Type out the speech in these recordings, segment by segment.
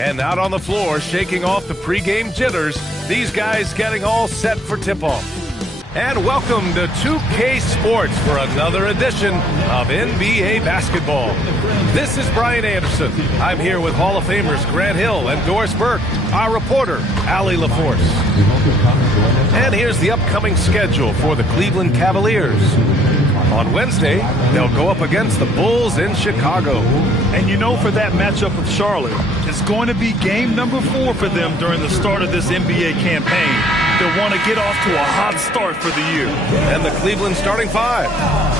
And out on the floor, shaking off the pregame jitters, these guys getting all set for tip-off. And welcome to 2K Sports for another edition of NBA basketball. This is Brian Anderson. I'm here with Hall of Famers Grant Hill and Doris Burke, our reporter, Allie LaForce. And here's the upcoming schedule for the Cleveland Cavaliers. On Wednesday, they'll go up against the Bulls in Chicago. And you know, for that matchup with Charlotte, it's going to be game number 4 for them during the start of this NBA campaign. They'll want to get off to a hot start for the year. And the Cleveland starting 5.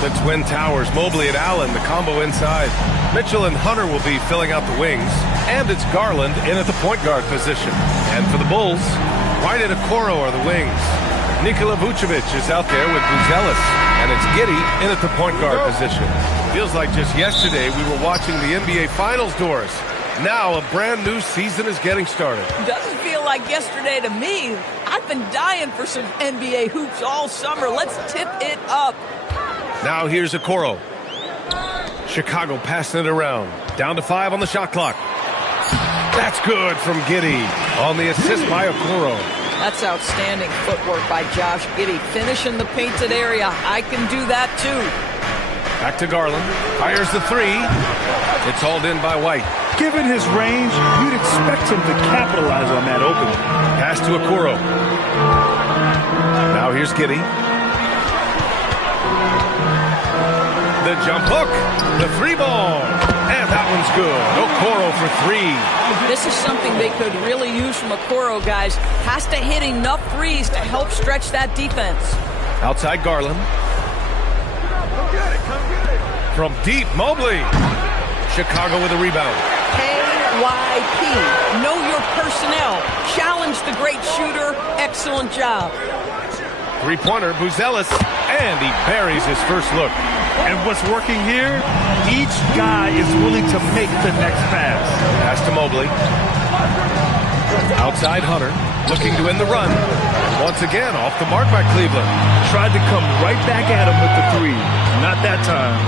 The Twin Towers, Mobley and Allen, the combo inside. Mitchell and Hunter will be filling out the wings. And it's Garland in at the point guard position. And for the Bulls, White and Okoro are the wings. Nikola Vucevic is out there with Buzelis. And it's Giddey in at the point guard position. Feels like just yesterday we were watching the NBA Finals, Doris. Now a brand new season is getting started. Doesn't feel like yesterday to me. I've been dying for some NBA hoops all summer. Let's tip it up. Now here's Okoro. Chicago passing it around. Down to 5 on the shot clock. That's good from Giddey on the assist by Okoro. That's outstanding footwork by Josh Giddey. Finishing the painted area. I can do that too. Back to Garland. Fires the 3. It's hauled in by White. Given his range, you'd expect him to capitalize on that opening. Pass to Okoro. Now here's Giddey. The jump hook. The 3 ball. And that one's good. Okoro for 3. This is something they could really use from Okoro, guys. Has to hit enough threes to help stretch that defense. Outside Garland. Come get it. From deep, Mobley. Chicago with a rebound. KYP. Know your personnel. Challenge the great shooter. Excellent job. 3-pointer, Buzelis. And he buries his first look. And what's working here, each guy is willing to make the next pass. Pass to Mobley. Outside Hunter, looking to end the run. Once again, off the mark by Cleveland. Tried to come right back at him with the 3. Not that time.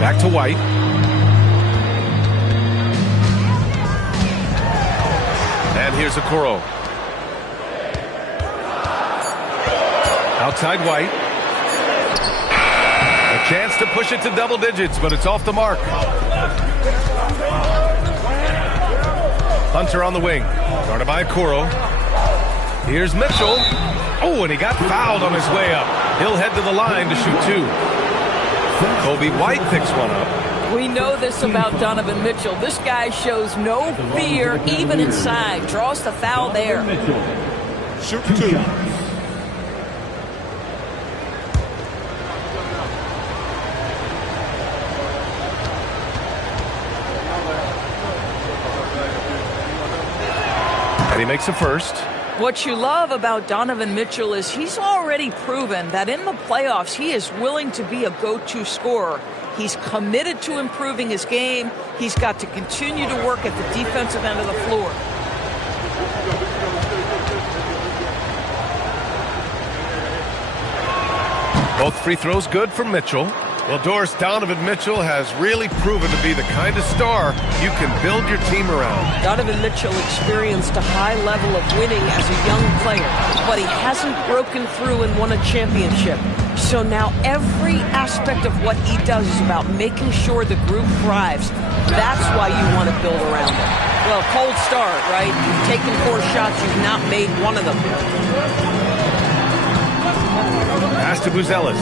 Back to White. And here's Okoro. Outside White. A chance to push it to double digits, but it's off the mark. Hunter on the wing. Guarded by Okoro. Here's Mitchell. Oh, and he got fouled on his way up. He'll head to the line to shoot 2. Kobe White picks one up. We know this about Donovan Mitchell. This guy shows no fear, even inside. Draws the foul there. Shoot 2. And he makes a first. What you love about Donovan Mitchell is he's already proven that in the playoffs he is willing to be a go-to scorer. He's committed to improving his game. He's got to continue to work at the defensive end of the floor. Both free throws good from Mitchell. Well, Doris, Donovan Mitchell has really proven to be the kind of star you can build your team around. Donovan Mitchell experienced a high level of winning as a young player, but he hasn't broken through and won a championship. So now every aspect of what he does is about making sure the group thrives. That's why you want to build around him. Well, cold start, right? You've taken 4 shots, you've not made one of them. Pass to Buzelis.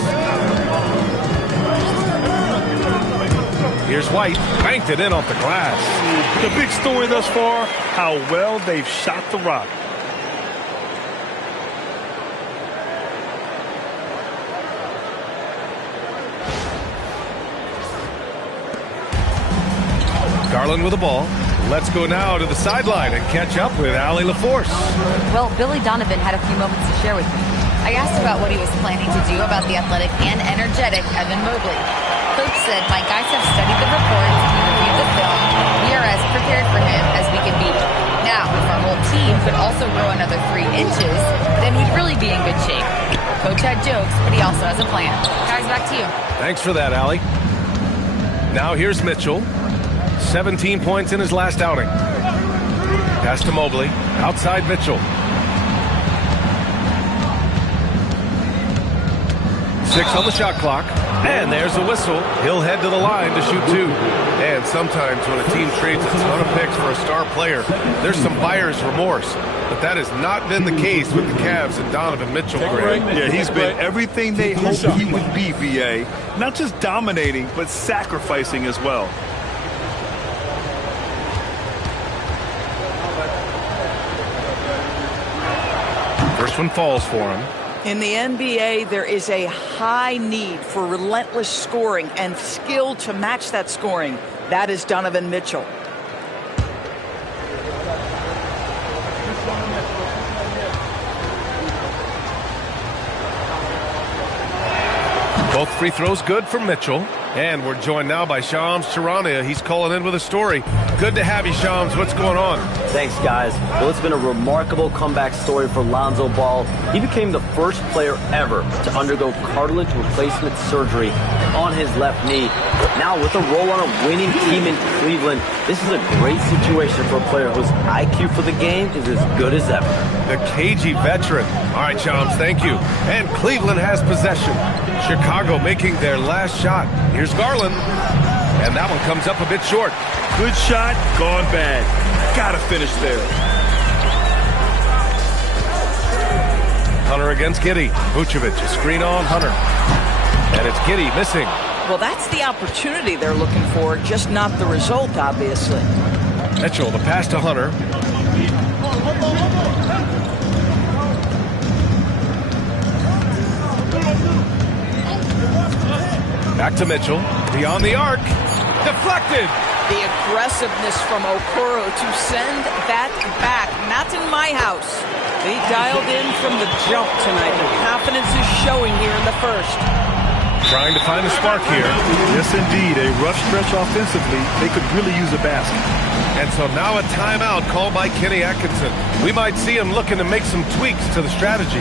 Here's White, banked it in off the glass. The big story thus far, how well they've shot the rock. Garland with the ball. Let's go now to the sideline and catch up with Allie LaForce. Well, Billy Donovan had a few moments to share with me. I asked about what he was planning to do about the athletic and energetic Evan Mobley. Coach said, my guys have studied the reports and reviewed the film. We are as prepared for him as we can be. Now, if our whole team could also grow another 3 inches, then we'd really be in good shape. Coach had jokes, but he also has a plan. Guys, back to you. Thanks for that, Allie. Now here's Mitchell. 17 points in his last outing. Pass to Mobley. Outside Mitchell. 6 on the shot clock. And there's a whistle. He'll head to the line to shoot 2. And sometimes when a team trades a ton of picks for a star player, there's some buyer's remorse. But that has not been the case with the Cavs and Donovan Mitchell. Yeah, he's been everything they hoped he would be, VA. Not just dominating, but sacrificing as well. First one falls for him. In the NBA, there is a high need for relentless scoring and skill to match that scoring. That is Donovan Mitchell. Both free throws good for Mitchell. And we're joined now by Shams Charania. He's calling in with a story. Good to have you, Shams. What's going on? Thanks, guys. Well, it's been a remarkable comeback story for Lonzo Ball. He became the first player ever to undergo cartilage replacement surgery on his left knee. Now, with a role on a winning team in Cleveland, this is a great situation for a player whose IQ for the game is as good as ever. The cagey veteran. All right, Shams, thank you. And Cleveland has possession. Chicago making their last shot. Here's Garland. And that one comes up a bit short. Good shot, gone bad. Gotta finish there. Hunter against Giddey. Vucevic, a screen on Hunter. And it's Giddey missing. Well, that's the opportunity they're looking for, just not the result, obviously. Mitchell, the pass to Hunter. Back to Mitchell. Beyond the arc. Deflected. The aggressiveness from Okoro to send that back. Not in my house. They dialed in from the jump tonight. The confidence is showing here in the first. Trying to find a spark here. Yes, indeed. A rough stretch offensively. They could really use a basket. And so now a timeout called by Kenny Atkinson. We might see him looking to make some tweaks to the strategy.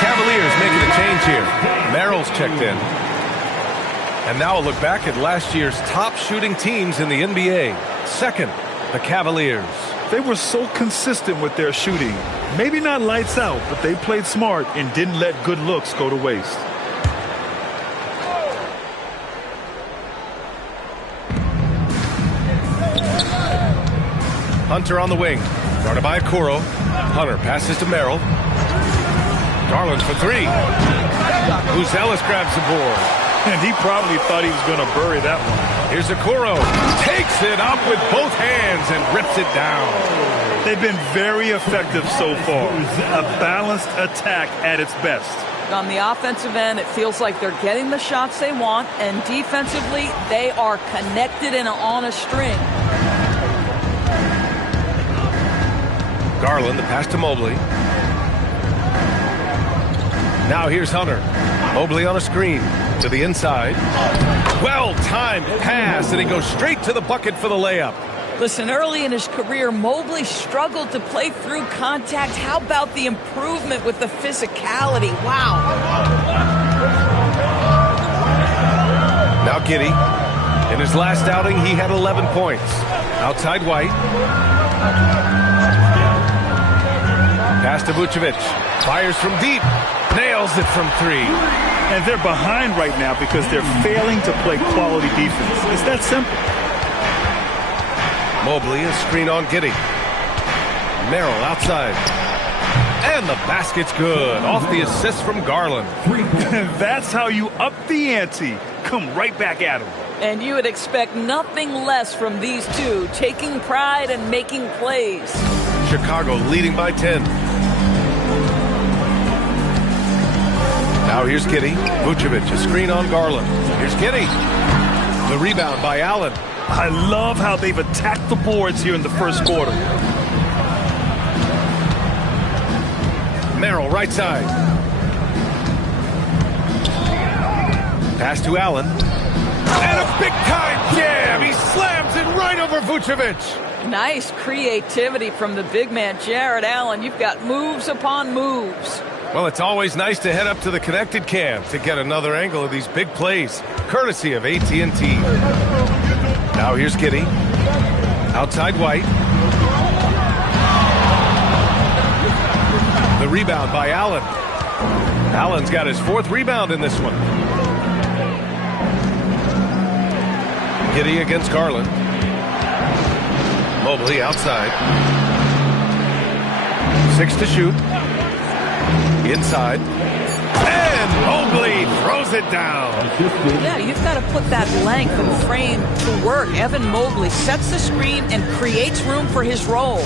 Cavaliers making a change here. Merrill's checked in. And now a look back at last year's top shooting teams in the NBA. Second, the Cavaliers. They were so consistent with their shooting. Maybe not lights out, but they played smart and didn't let good looks go to waste. Hunter on the wing. Guarded by Okoro. Hunter passes to Merrill. Garland for three. Ellis grabs the board. And he probably thought he was going to bury that one. Here's Okoro. Takes it up with both hands and rips it down. They've been very effective so far. A balanced attack at its best. On the offensive end, it feels like they're getting the shots they want, and defensively, they are connected and on a string. Garland, the pass to Mobley. Now here's Hunter. Mobley on a screen to the inside. Well-timed pass, and he goes straight to the bucket for the layup. Listen, early in his career, Mobley struggled to play through contact. How about the improvement with the physicality? Wow. Now Giddey. In his last outing, he had 11 points. Outside White. Pass to Vucevic. Fires from deep. Nails it from three. And they're behind right now because they're failing to play quality defense. It's that simple. Mobley, a screen on Giddey. Merrill outside. And the basket's good. Off the assist from Garland. That's how you up the ante. Come right back at him. And you would expect nothing less from these two, taking pride and making plays. Chicago leading by 10. Now here's Giddey. Vucevic, a screen on Garland. Here's Giddey. The rebound by Allen. I love how they've attacked the boards here in the first quarter. Merrill, right side. Pass to Allen. And a big-time jam! He slams it right over Vucevic. Nice creativity from the big man, Jared Allen. You've got moves upon moves. Well, it's always nice to head up to the connected cam to get another angle of these big plays, courtesy of AT&T. Now here's Giddey. Outside White. The rebound by Allen. Allen's got his 4th rebound in this one. Giddey against Garland. Mobley outside. 6 to shoot. Inside. And Mobley throws it down. Yeah, you've got to put that length and frame to work. Evan Mobley sets the screen and creates room for his role.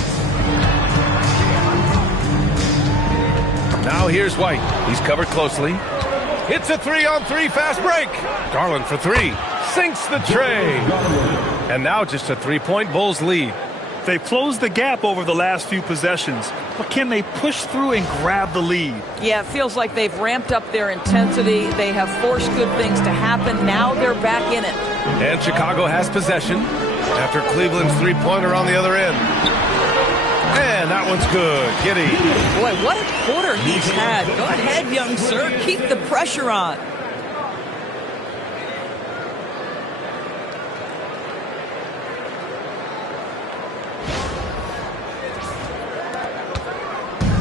Now here's White. He's covered closely. It's a 3-on-3 fast break. Garland for 3. Sinks the tray. And now just a 3-point Bulls lead. They've closed the gap over the last few possessions, but can they push through and grab the lead? Yeah, it feels like they've ramped up their intensity. They have forced good things to happen. Now they're back in it. And Chicago has possession after Cleveland's 3-pointer on the other end. And that one's good. Giddey. Boy, what a quarter he's had. Go ahead, young sir. Keep the pressure on.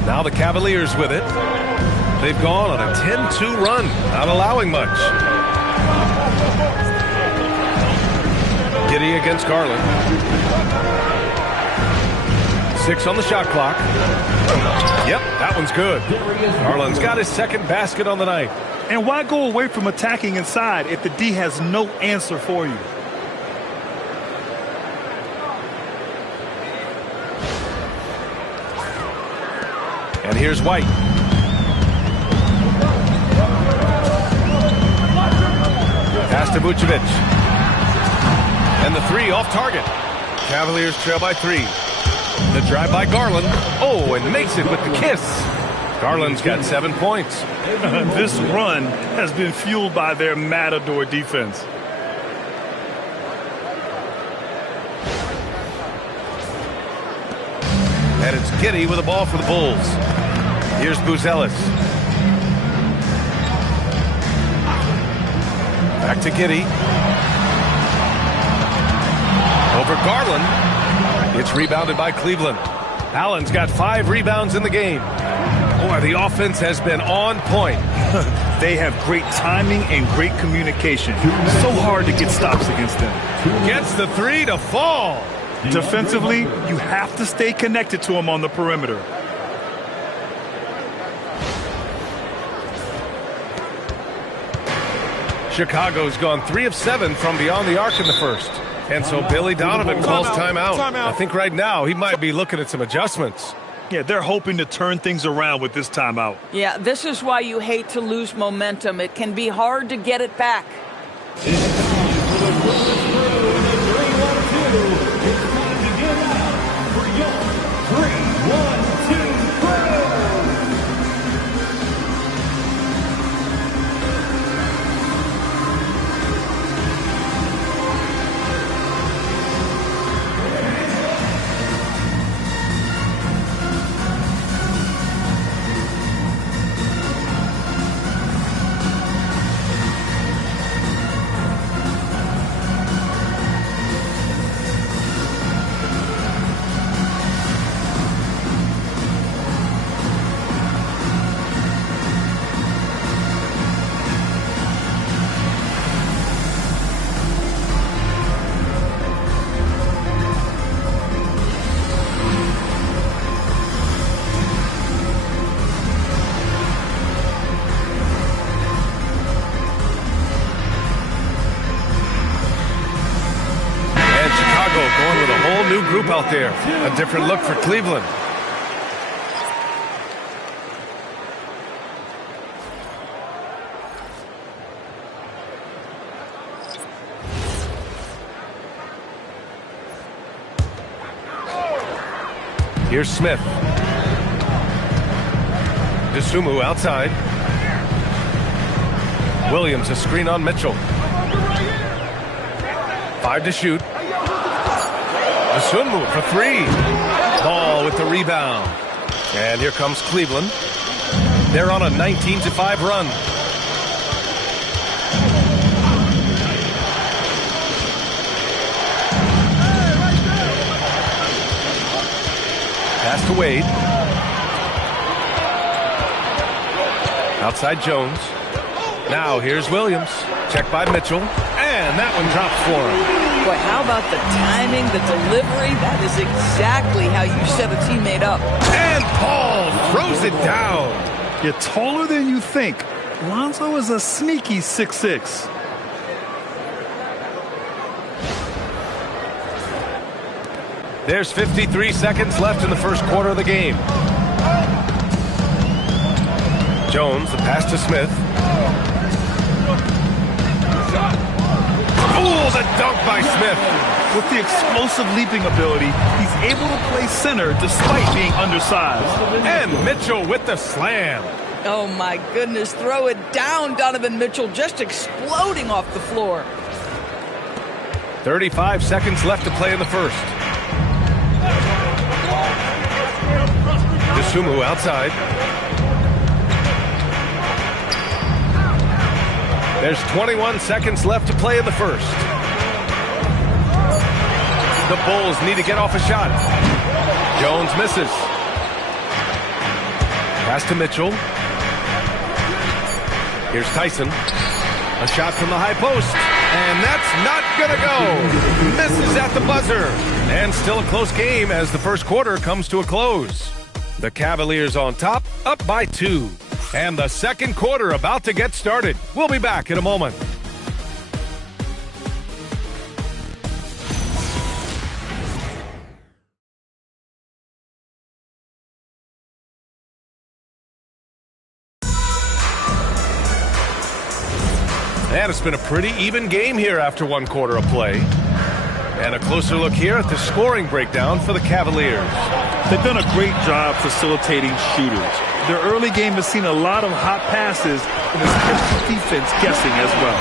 Now the Cavaliers with it. They've gone on a 10-2 run, not allowing much. Giddey against Garland. 6 on the shot clock. Yep, that one's good. Garland's got his 2nd basket on the night. And why go away from attacking inside if the D has no answer for you? And here's White. Pass to Vucevic. And the 3 off target. Cavaliers trail by 3. The drive by Garland. Oh, and makes it with the kiss. Garland's got 7 points. This run has been fueled by their Matador defense. And it's Giddey with the ball for the Bulls. Here's Buzelis. Back to Giddey. Over Garland. It's rebounded by Cleveland. Allen's got 5 rebounds in the game. Boy, the offense has been on point. They have great timing and great communication. So hard to get stops against them. Gets the 3 to fall. Defensively, you have to stay connected to him on the perimeter. Chicago's gone 3 of 7 from beyond the arc in the first. And so Billy Donovan calls timeout. I think right now he might be looking at some adjustments. Yeah, they're hoping to turn things around with this timeout. Yeah, this is why you hate to lose momentum. It can be hard to get it back. Chicago going with a whole new group out there. A different look for Cleveland. Here's Smith. DeSumo outside. Williams a screen on Mitchell. 5 to shoot. DeSumo for 3. Ball with the rebound. And here comes Cleveland. They're on a 19-5 run. Pass to Wade. Outside Jones. Now here's Williams. Check by Mitchell. And that one drops for him. Boy, how about the timing, the delivery? That is exactly how you set a teammate up. And Paul throws it down. You're taller than you think. Lonzo is a sneaky 6'6". There's 53 seconds left in the first quarter of the game. Jones, the pass to Smith. Ooh, the dunk by Smith. With the explosive leaping ability, he's able to play center despite being undersized. And Mitchell with the slam. Oh, my goodness. Throw it down, Donovan Mitchell, just exploding off the floor. 35 seconds left to play in the first. DeSumo outside. There's 21 seconds left to play in the first. The Bulls need to get off a shot. Jones misses. Pass to Mitchell. Here's Tyson. A shot from the high post. And that's not going to go. Misses at the buzzer. And still a close game as the first quarter comes to a close. The Cavaliers on top, up by 2. And the second quarter about to get started. We'll be back in a moment. And it's been a pretty even game here after one quarter of play. And a closer look here at the scoring breakdown for the Cavaliers. They've done a great job facilitating shooters. Their early game has seen a lot of hot passes and has kept the defense guessing as well.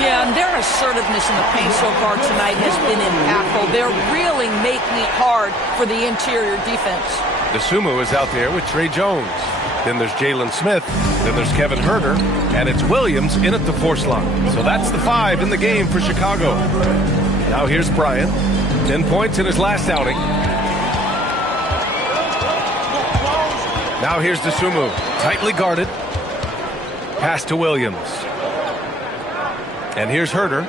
Yeah, and their assertiveness in the paint so far tonight has been impactful. They're really making it hard for the interior defense. DeSumo is out there with Trey Jones. Then there's Jalen Smith. Then there's Kevin Huerter. And it's Williams in at the 4 slot. So that's the 5 in the game for Chicago. Now here's Bryant. 10 points in his last outing. Now here's DeSumo. Tightly guarded. Pass to Williams. And here's Huerter.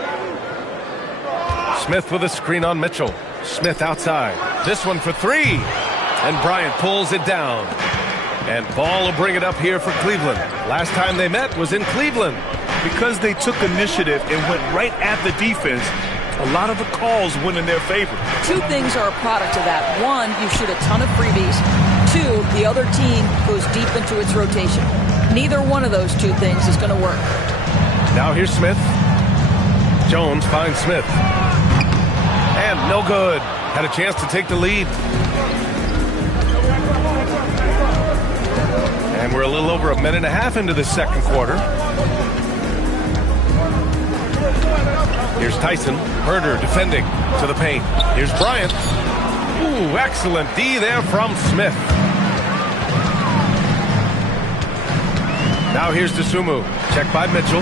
Smith with a screen on Mitchell. Smith outside. This one for 3. And Bryant pulls it down. And Ball will bring it up here for Cleveland. Last time they met was in Cleveland. Because they took initiative and went right at the defense, a lot of the calls went in their favor. 2 things are a product of that. 1, you shoot a ton of freebies. 2, the other team goes deep into its rotation. Neither one of those 2 things is going to work. Now here's Smith. Jones finds Smith. And no good. Had a chance to take the lead. And we're a little over a minute and a half into the second quarter. Here's Tyson. Huerter defending to the paint. Here's Bryant. Ooh, excellent D there from Smith. Now here's DeSumo. Check by Mitchell.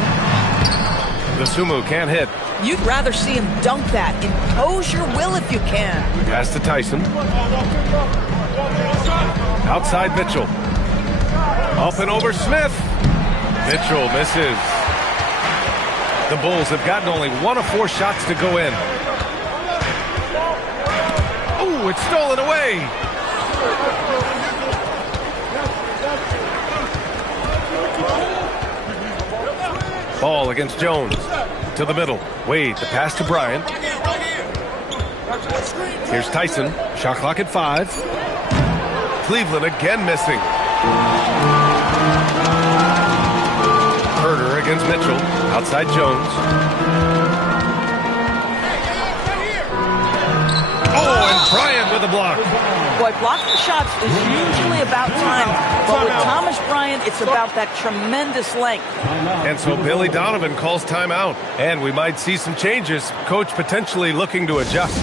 DeSumo can't hit. You'd rather see him dunk that. Impose your will if you can. Pass to Tyson. Outside Mitchell. Up and over Smith. Mitchell misses. The Bulls have gotten only 1 of 4 shots to go in. Ooh, it's stolen away. Ball against Jones. To the middle. Wade, the pass to Bryant. Here's Tyson. Shot clock at 5. Cleveland again missing. Herter against Mitchell. Outside Jones. Oh, and Bryant with a block. Boy, blocking shots is usually about time, but with Thomas Bryant, it's about that tremendous length. And so Billy Donovan calls timeout, and we might see some changes. Coach potentially looking to adjust.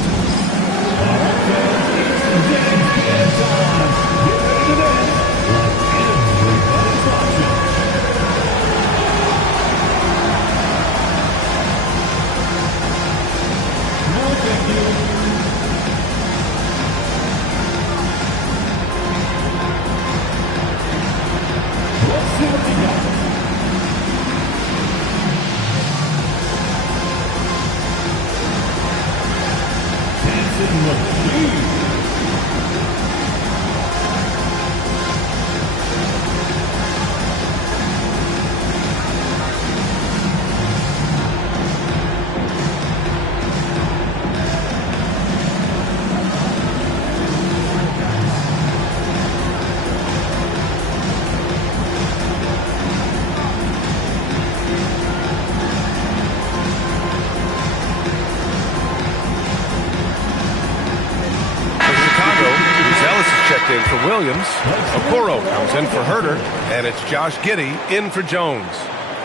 In for Williams. Okoro comes in for Herter, and it's Josh Giddey in for Jones.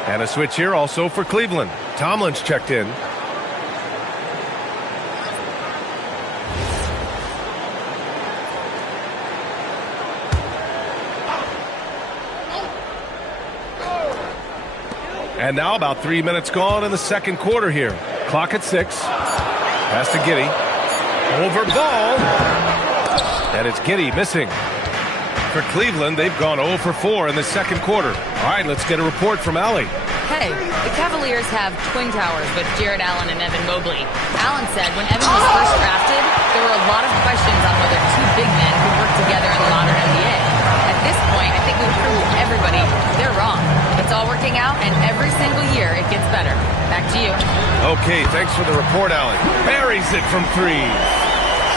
And a switch here also for Cleveland. Tomlin's checked in. And now about 3 minutes gone in the second quarter here. Clock at 6. Pass to Giddey. Over ball. And it's Giddey missing. For Cleveland, they've gone 0 for 4 in the second quarter. All right, let's get a report from Allie. Hey, the Cavaliers have twin towers with Jared Allen and Evan Mobley. Allen said when Evan was first drafted, there were a lot of questions on whether two big men could work together in the modern NBA. At this point, I think we've proved to everybody they're wrong. It's all working out, and every single year it gets better. Back to you. Okay, thanks for the report, Allie. Buries it from 3.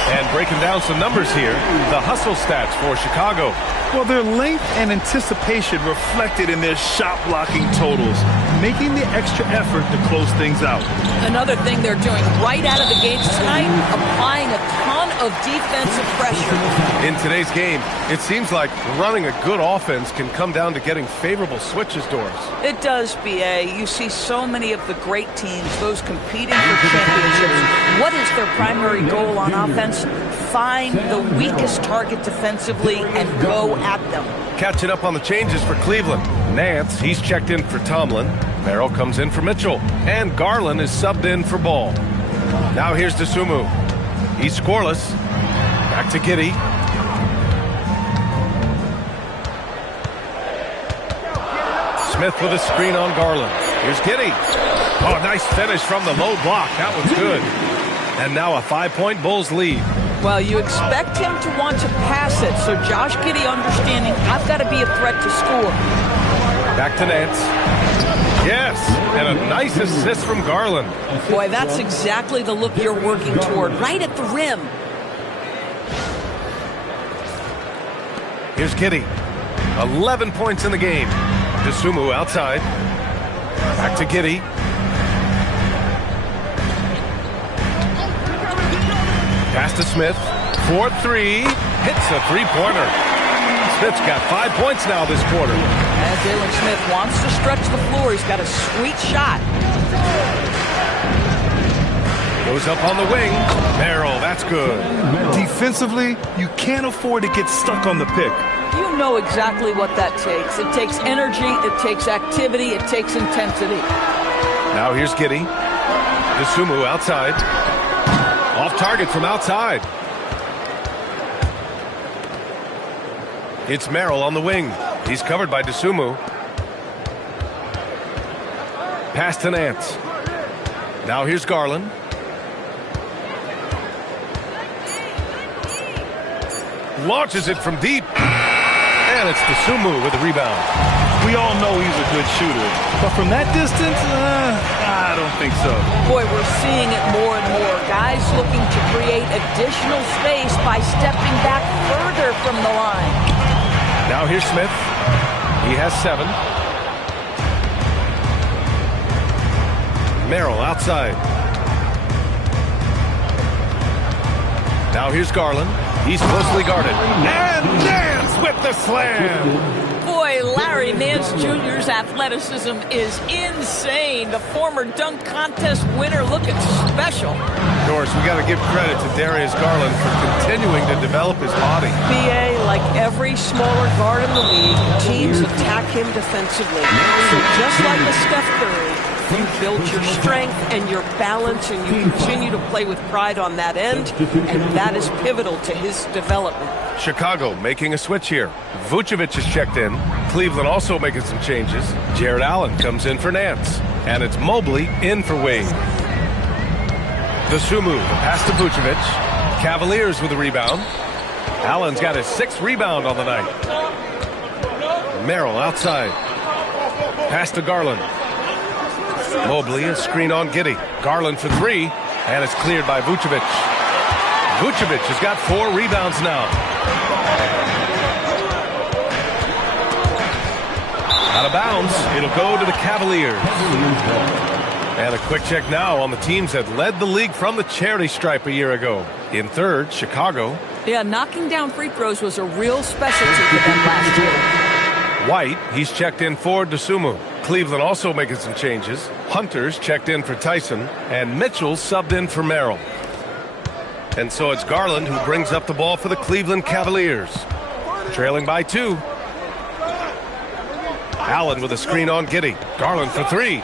And breaking down some numbers here, the hustle stats for Chicago. Well, their length and anticipation reflected in their shot blocking totals, making the extra effort to close things out. Another thing they're doing right out of the gates tonight, applying a ton of defensive pressure. In today's game, it seems like running a good offense can come down to getting favorable switches, Doris. It does, B.A. You see so many of the great teams, those competing for championships. What is their primary goal on offense? Find the weakest target defensively and go at them. Catching up on the changes for Cleveland. Nance, he's checked in for Tomlin. Merrill comes in for Mitchell. And Garland is subbed in for Ball. Now here's Dosunmu. He's scoreless. Back to Giddey. Smith with a screen on Garland. Here's Giddey. Oh, nice finish from the low block. That was good. And now a 5-point Bulls lead. Well, you expect him to want to pass it, so Josh Giddey understanding I've got to be a threat to score. Back to Nance. Yes, and a nice assist from Garland. Boy, that's exactly the look you're working toward, right at the rim. Here's Giddey. 11 points in the game. Dosunmu outside. Back to Giddey. Pass to Smith. 4-3. Hits a three-pointer. Smith's got 5 points now this quarter. As Jalen Smith wants to stretch the floor, he's got a sweet shot. Goes up on the wing. Merrill, that's good. Defensively, you can't afford to get stuck on the pick. You know exactly what that takes. It takes energy, it takes activity, it takes intensity. Now here's Giddey. Dosunmu outside. Off target from outside. It's Merrill on the wing. He's covered by Dosunmu. Pass to Nance. Now here's Garland. Launches it from deep. And it's Dosunmu with the rebound. We all know he's a good shooter, but from that distance, I don't think so. Boy, we're seeing it more and more. Guys who looking to create additional space by stepping back further from the line. Now here's Smith. He has 7. Merrill outside. Now here's Garland. He's closely guarded. And Nance with the slam. Boy, Larry Nance Jr.'s athleticism is insane. The former dunk contest winner looking special. Of course, we got to give credit to Darius Garland for continuing to develop his body. BA, like every smaller guard in the league, teams attack him defensively. So just like with Steph Curry, you build your strength and your balance, and you continue to play with pride on that end, and that is pivotal to his development. Chicago making a switch here. Vucevic is checked in. Cleveland also making some changes. Jared Allen comes in for Nance. And it's Mobley in for Wade. Dosunmu, the pass to Vucevic. Cavaliers with a rebound. Allen's got his 6th rebound on the night. Merrill outside. Pass to Garland. Mobley, a screen on Giddey. Garland for 3, and it's cleared by Vucevic. Vucevic has got 4 rebounds now. Out of bounds, it'll go to the Cavaliers. And a quick check now on the teams that led the league from the charity stripe a year ago. In 3rd, Chicago. Yeah, knocking down free throws was a real specialty for them last year. White, he's checked in for Dosunmu. Cleveland also making some changes. Hunter's checked in for Tyson, and Mitchell subbed in for Merrill. And so it's Garland who brings up the ball for the Cleveland Cavaliers. Trailing by 2. Allen with a screen on Giddey. Garland for 3.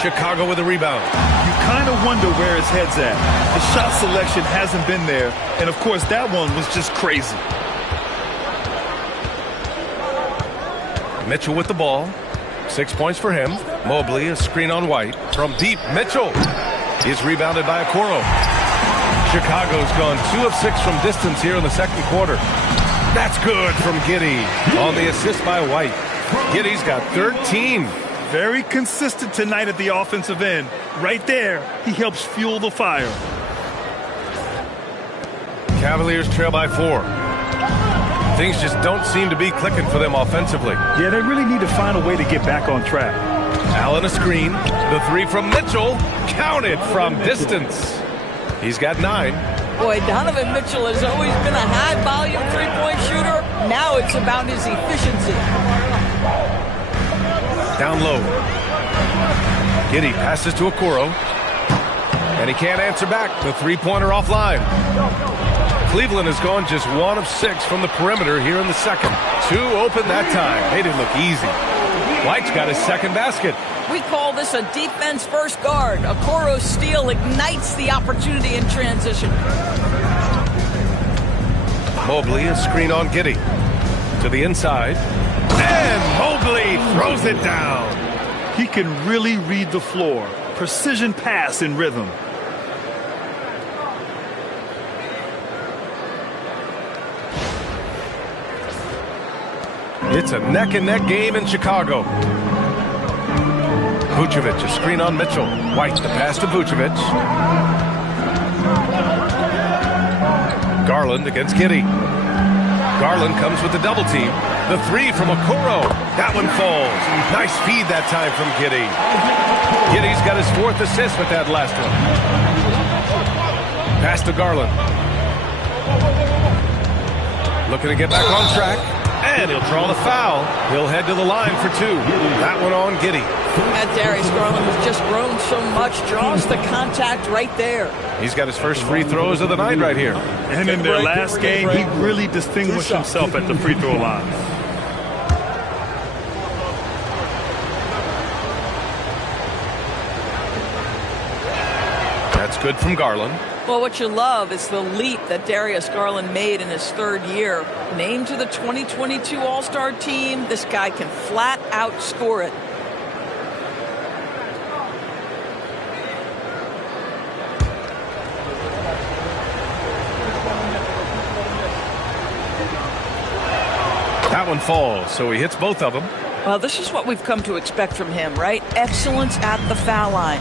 Chicago with a rebound. You kind of wonder where his head's at. The shot selection hasn't been there, and of course that one was just crazy. Mitchell with the ball. 6 points for him. Mobley, a screen on White. From deep, Mitchell is rebounded by Okoro. Chicago's gone 2 of 6 from distance here in the 2nd quarter. That's good from Giddey on the assist by White. Giddey's got 13. Very consistent tonight at the offensive end. Right there, he helps fuel the fire. Cavaliers trail by 4. Things just don't seem to be clicking for them offensively. Yeah, they really need to find a way to get back on track. Allen a screen. The 3 from Mitchell. Counted from distance. He's got 9. Boy, Donovan Mitchell has always been a high-volume three-point shooter. Now it's about his efficiency. Down low. Giddey passes to Okoro. And he can't answer back. The 3-pointer offline. Cleveland has gone just 1 of 6 from the perimeter here in the 2nd. 2 open that time. Made it look easy. White's got his 2nd basket. We call this a defense-first guard. Okoro's steal ignites the opportunity in transition. Mobley, a screen on Giddey. To the inside. And Mobley throws it down. He can really read the floor. Precision pass in rhythm. It's a neck-and-neck game in Chicago. Vucevic, a screen on Mitchell. White, the pass to Vucevic. Garland against Giddey. Garland comes with the double team. The 3 from Okoro. That one falls. Nice feed that time from Giddey. Giddey's got his 4th assist with that last one. Pass to Garland. Looking to get back on track. And he'll draw the foul. He'll head to the line for 2. That one on Giddey. And Darius Garland has just grown so much. Draws the contact right there. He's got his first free throws of the night right here. And in their last game, he really distinguished himself at the free throw line. That's good from Garland. Well, what you love is the leap that Darius Garland made in his 3rd year. Named to the 2022 All-Star team, this guy can flat out score it. That one falls, so he hits both of them. Well, this is what we've come to expect from him, right? Excellence at the foul line.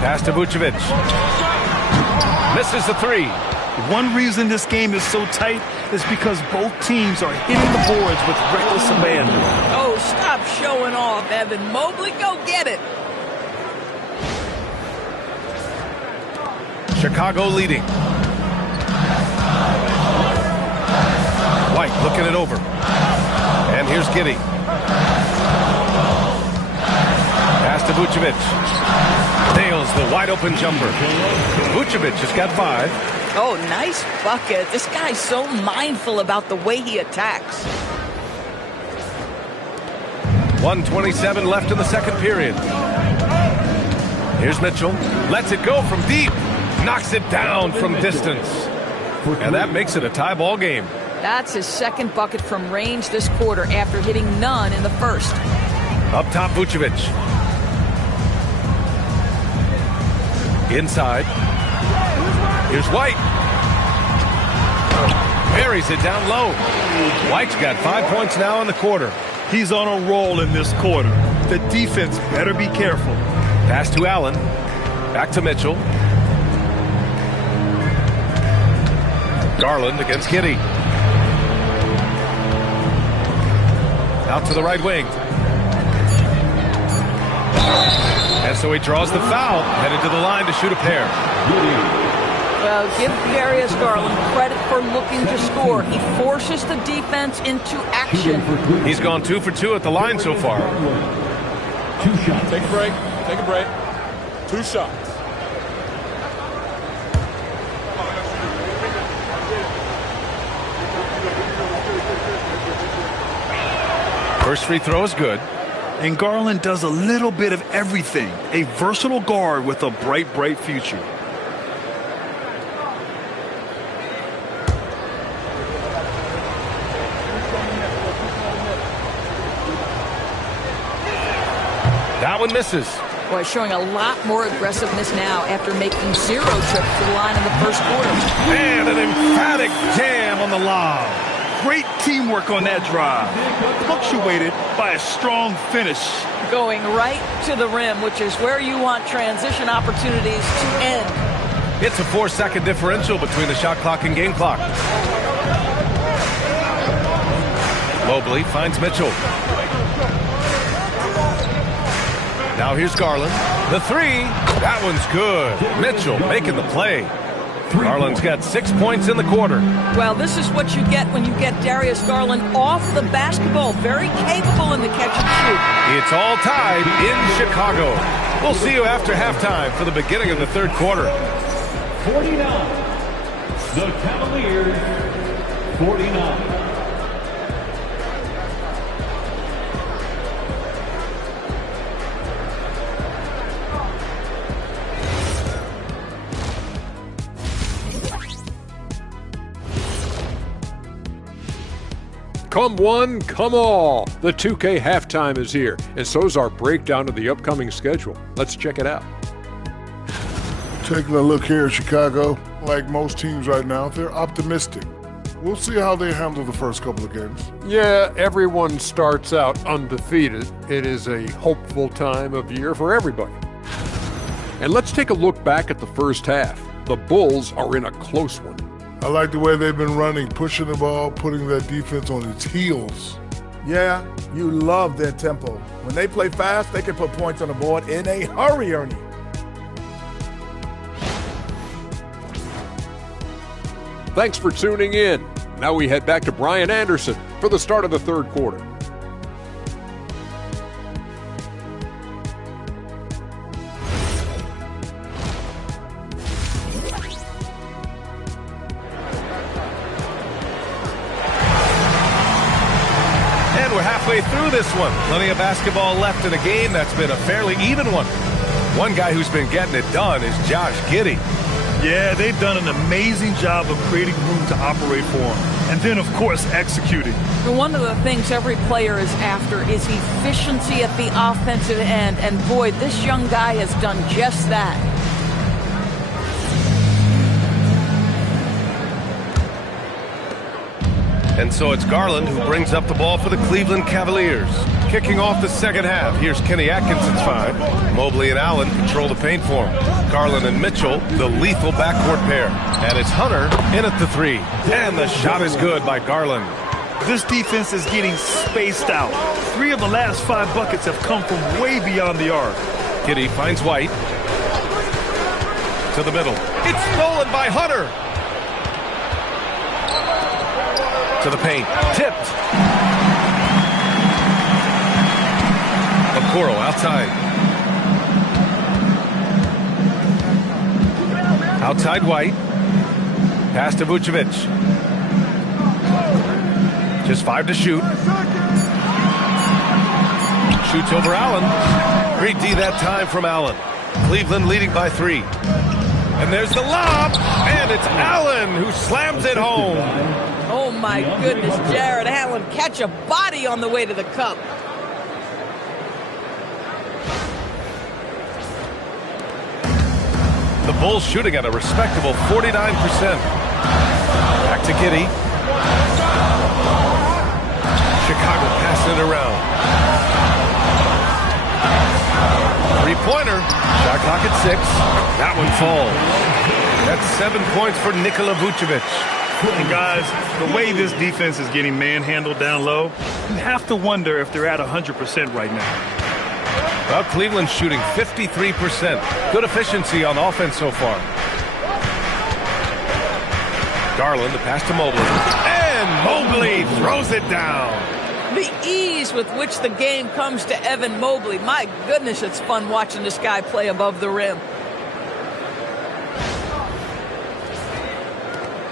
Pass to Vucevic. Misses the three. One reason this game is so tight is because both teams are hitting the boards with reckless abandon. Oh, stop showing off, Evan Mobley. Go get it. Chicago leading. White looking it over. And here's Giddey. Pass to Vucevic. Nails the wide open jumper. Vucevic has got 5. Oh, nice bucket. This guy's so mindful about the way he attacks. 1:27 left in the second period. Here's Mitchell. Lets it go from deep. Knocks it down from distance. And that makes it a tie ball game. That's his second bucket from range this quarter after hitting none in the first. Up top, Vucevic. Inside. Here's White. Buries it down low. White's got 5 points now in the quarter. He's on a roll in this quarter. The defense better be careful. Pass to Allen. Back to Mitchell. Garland against Giddey. Out to the right wing. And so he draws the foul. Headed to the line to shoot a pair. Well, give Darius Garland credit for looking to score. He forces the defense into action. He's gone 2 for 2 at the line so far. 2 shots. Take a break. Take a break. 2 shots. First free throw is good. And Garland does a little bit of everything. A versatile guard with a bright, bright future. That one misses. Boy, showing a lot more aggressiveness now after making 0 trips to the line in the first quarter. And an emphatic jam on the lob. Great teamwork on that drive. Punctuated by a strong finish. Going right to the rim, which is where you want transition opportunities to end. It's a 4-second differential between the shot clock and game clock. Mobley finds Mitchell. Now here's Garland. The three. That one's good. Mitchell making the play. Garland's got 6 points in the quarter. Well, this is what you get when you get Darius Garland off the basketball. Very capable in the catch and shoot. It's all tied in Chicago. We'll see you after halftime for the beginning of the third quarter. 49. The Cavaliers, 49. Come one, come all. The 2K halftime is here, and so's our breakdown of the upcoming schedule. Let's check it out. Taking a look here at Chicago, like most teams right now, they're optimistic. We'll see how they handle the first couple of games. Yeah, everyone starts out undefeated. It is a hopeful time of year for everybody. And let's take a look back at the first half. The Bulls are in a close one. I like the way they've been running, pushing the ball, putting that defense on its heels. Yeah, you love their tempo. When they play fast, they can put points on the board in a hurry, Ernie. Thanks for tuning in. Now we head back to Brian Anderson for the start of the third quarter. Halfway through this one. Plenty of basketball left in a game that's been a fairly even one. One guy who's been getting it done is Josh Giddey. Yeah, they've done an amazing job of creating room to operate for him. And then, of course, executing. One of the things every player is after is efficiency at the offensive end. And boy, this young guy has done just that. And so it's Garland who brings up the ball for the Cleveland Cavaliers. Kicking off the second half. Here's Kenny Atkinson's five. Mobley and Allen control the paint for him. Garland and Mitchell, the lethal backcourt pair. And it's Hunter in at the three. And the shot is good by Garland. This defense is getting spaced out. 3 of the last 5 buckets have come from way beyond the arc. Giddey finds White. To the middle. It's stolen by Hunter. To the paint. Tipped. Okoro outside. Outside White. Pass to Vucevic. Just 5 to shoot. Shoots over Allen. Great D that time from Allen. Cleveland leading by 3. And there's the lob. And it's Allen who slams it home. Oh, my goodness, Jared Allen catch a body on the way to the cup. The Bulls shooting at a respectable 49%. Back to Giddey. Chicago passing it around. Three-pointer. Shot clock at 6. That one falls. That's 7 points for Nikola Vucevic. And guys, the way this defense is getting manhandled down low, you have to wonder if they're at 100% right now. Well, Cleveland's shooting 53%. Good efficiency on offense so far. Garland, the pass to Mobley. And Mobley throws it down. The ease with which the game comes to Evan Mobley. My goodness, it's fun watching this guy play above the rim.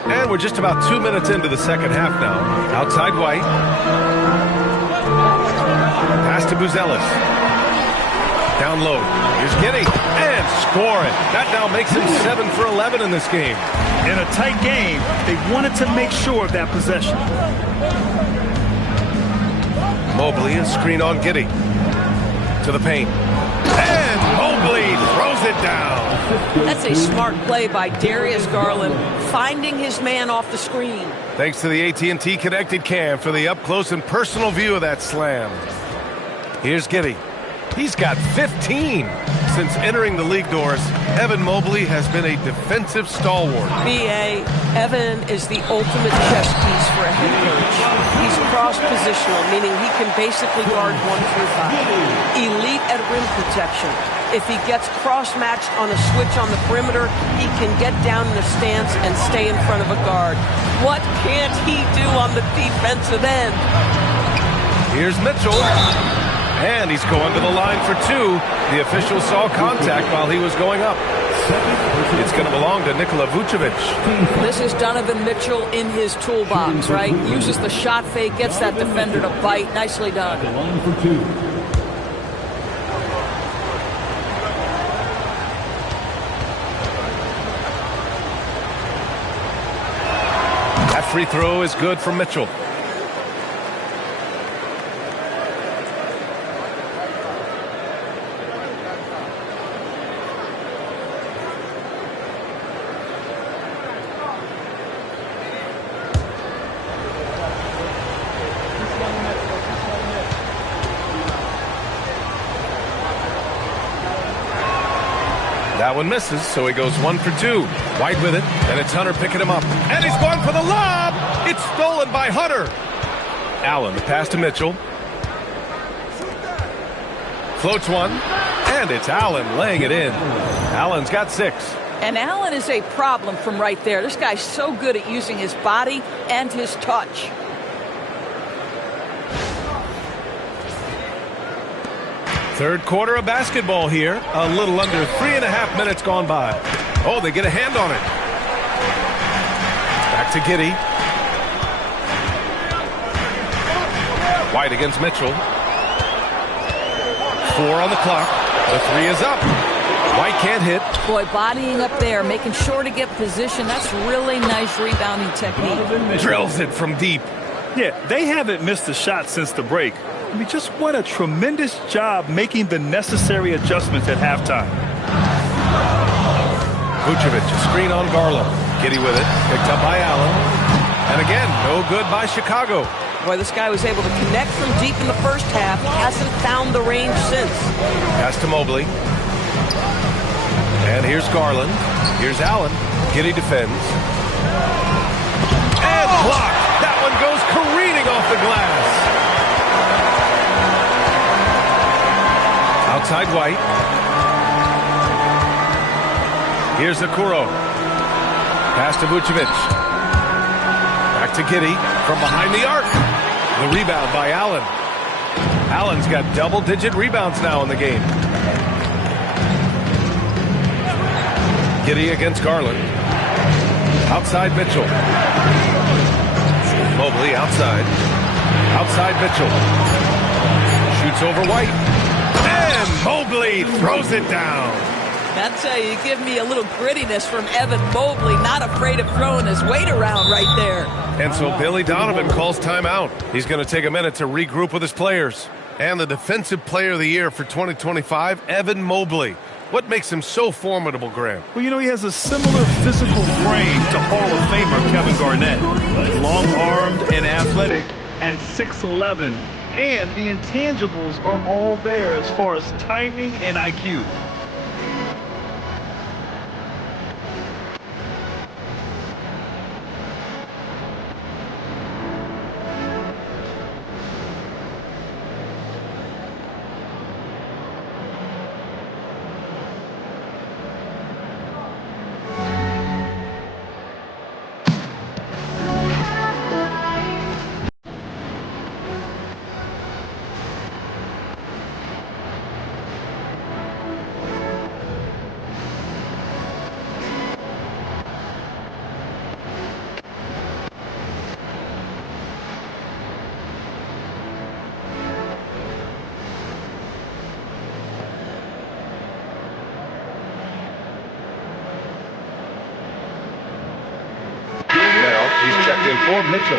And we're just about 2 minutes into the second half now. Outside White. Pass to Buzelis. Down low. Here's Giddey. And score it. That now makes him 7 for 11 in this game. In a tight game, they wanted to make sure of that possession. Mobley, a screen on Giddey. To the paint. And Mobley throws it down. That's a smart play by Darius Garland, finding his man off the screen. Thanks to the AT&T Connected Cam for the up-close and personal view of that slam. Here's Giddey. He's got 15. Since entering the league doors, Evan Mobley has been a defensive stalwart. B.A., Evan is the ultimate chess piece for a head coach. He's cross-positional, meaning he can basically guard 1 through 5. Elite at rim protection. If he gets cross-matched on a switch on the perimeter, he can get down in a stance and stay in front of a guard. What can't he do on the defensive end? Here's Mitchell. And he's going to the line for 2. The official saw contact while he was going up. It's going to belong to Nikola Vucevic. This is Donovan Mitchell in his toolbox, right? Uses the shot fake, gets that defender to bite. Nicely done. That free throw is good for Mitchell. That one misses, so he goes 1 for 2. White with it, and it's Hunter picking him up. And he's going for the lob! It's stolen by Hunter! Allen, the pass to Mitchell. Floats one, and it's Allen laying it in. Allen's got 6. And Allen is a problem from right there. This guy's so good at using his body and his touch. Third quarter of basketball here. A little under 3.5 minutes gone by. Oh, they get a hand on it. Back to Giddey. White against Mitchell. 4 on the clock. The 3 is up. White can't hit. Boy, bodying up there, making sure to get position. That's really nice rebounding technique. Drills it from deep. Yeah, they haven't missed a shot since the break. I mean, just what a tremendous job making the necessary adjustments at halftime. Vucevic, a screen on Garland. Giddey with it. Picked up by Allen. And again, no good by Chicago. Boy, this guy was able to connect from deep in the first half. Hasn't found the range since. Pass to Mobley. And here's Garland. Here's Allen. Giddey defends. And blocked. That one goes careening off the glass. Outside White. Here's Okoro. Pass to Vucevic. Back to Giddey from behind the arc. The rebound by Allen. Allen's got double-digit rebounds now in the game. Giddey against Garland. Outside Mitchell. Mobley outside. Outside Mitchell. Shoots over White. And Mobley throws it down. That's how you give me a little grittiness from Evan Mobley. Not afraid of throwing his weight around right there. And so Billy Donovan calls timeout. He's going to take a minute to regroup with his players. And the Defensive Player of the Year for 2025, Evan Mobley. What makes him so formidable, Graham? Well, you know, he has a similar physical frame to Hall of Famer Kevin Garnett. Long-armed and athletic and 6'11". And the intangibles are all there as far as timing and IQ. He's checked in for Mitchell.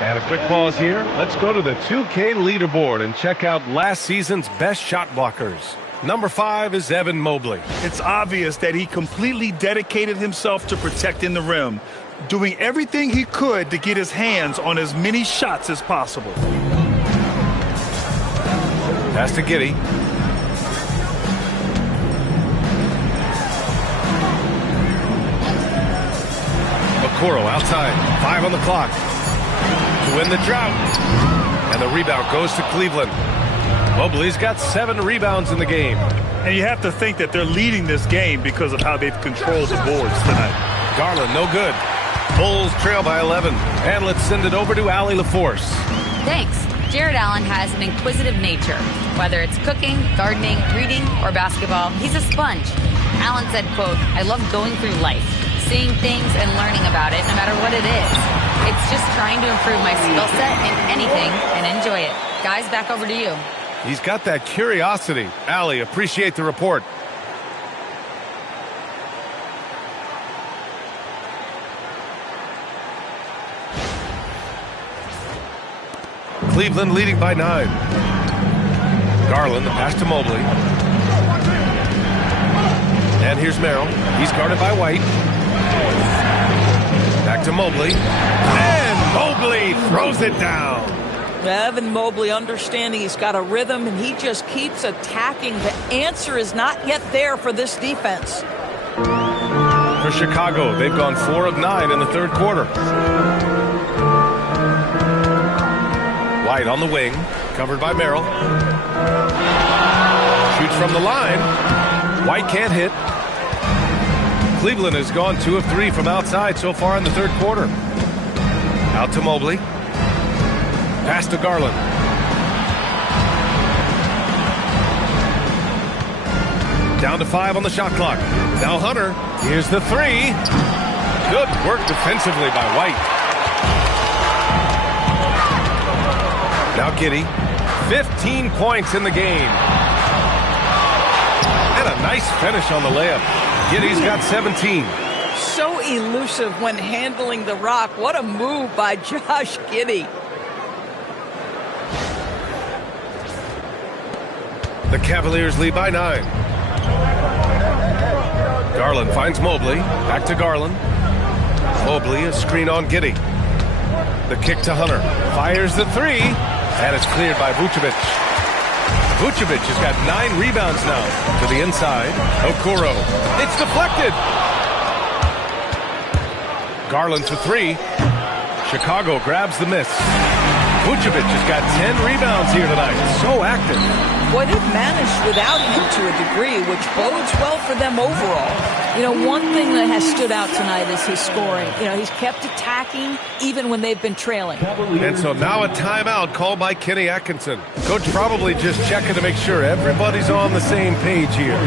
And a quick pause here. Let's go to the 2K leaderboard and check out last season's best shot blockers. Number 5 is Evan Mobley. It's obvious that he completely dedicated himself to protecting the rim, doing everything he could to get his hands on as many shots as possible. Pass to Giddey. Okoro outside. 5 on the clock. To win the drought. And the rebound goes to Cleveland. Mobley's got 7 rebounds in the game. And you have to think that they're leading this game because of how they've controlled the boards tonight. Garland, no good. Bulls trail by 11. And let's send it over to Allie LaForce. Thanks. Jared Allen has an inquisitive nature. Whether it's cooking, gardening, reading, or basketball, he's a sponge. Allen said, quote, "I love going through life, seeing things and learning about it no matter what it is. It's just trying to improve my skill set in anything and enjoy it." Guys, back over to you. He's got that curiosity. Allie, appreciate the report. Cleveland leading by 9. Garland, the pass to Mobley. And here's Merrill. He's guarded by White. Back to Mobley. And Mobley throws it down. Evan Mobley understanding he's got a rhythm, and he just keeps attacking. The answer is not yet there for this defense. For Chicago, they've gone 4 of 9 in the third quarter. White on the wing, covered by Merrill. Shoots from the line. White can't hit. Cleveland has gone 2 of 3 from outside so far in the third quarter. Out to Mobley. Pass to Garland. Down to 5 on the shot clock. Now Hunter. Here's the 3. Good work defensively by White. Now Giddey. 15 points in the game. And a nice finish on the layup. Giddey's got 17. So elusive when handling the rock. What a move by Josh Giddey. The Cavaliers lead by 9. Garland finds Mobley. Back to Garland. Mobley, a screen on Giddey. The kick to Hunter. Fires the three, and it's cleared by Vucevic. Vucevic has got 9 rebounds now. To the inside. Okoro. It's deflected. Garland for 3. Chicago grabs the miss. Vucevic has got 10 rebounds here tonight. So active. Boy, they've managed without him to a degree, which bodes well for them overall. You know, one thing that has stood out tonight is his scoring. You know, he's kept attacking even when they've been trailing. And so now a timeout called by Kenny Atkinson. Coach probably just checking to make sure everybody's on the same page here.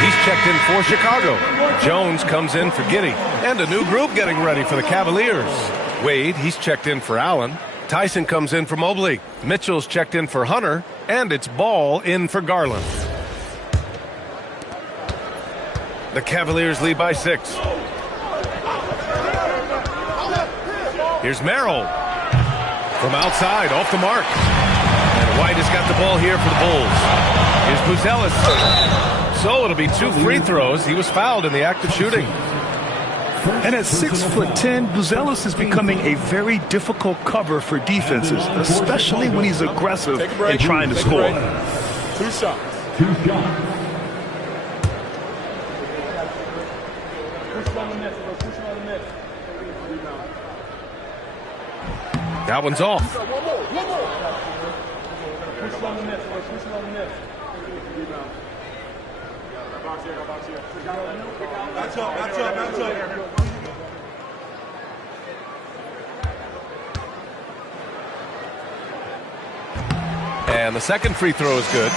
He's checked in for Chicago. Jones comes in for Giddey. And a new group getting ready for the Cavaliers. Wade, he's checked in for Allen. Tyson comes in for Mobley. Mitchell's checked in for Hunter. And it's Ball in for Garland. The Cavaliers lead by 6. Here's Merrill. From outside, off the mark. And White has got the ball here for the Bulls. Here's Buzelis. So it'll be 2 free throws. He was fouled in the act of shooting. And at 6'10", Buzelis is becoming a very difficult cover for defenses, especially when he's aggressive and trying to score. 2 shots. 2 shots. That one's off. And the second free throw is good.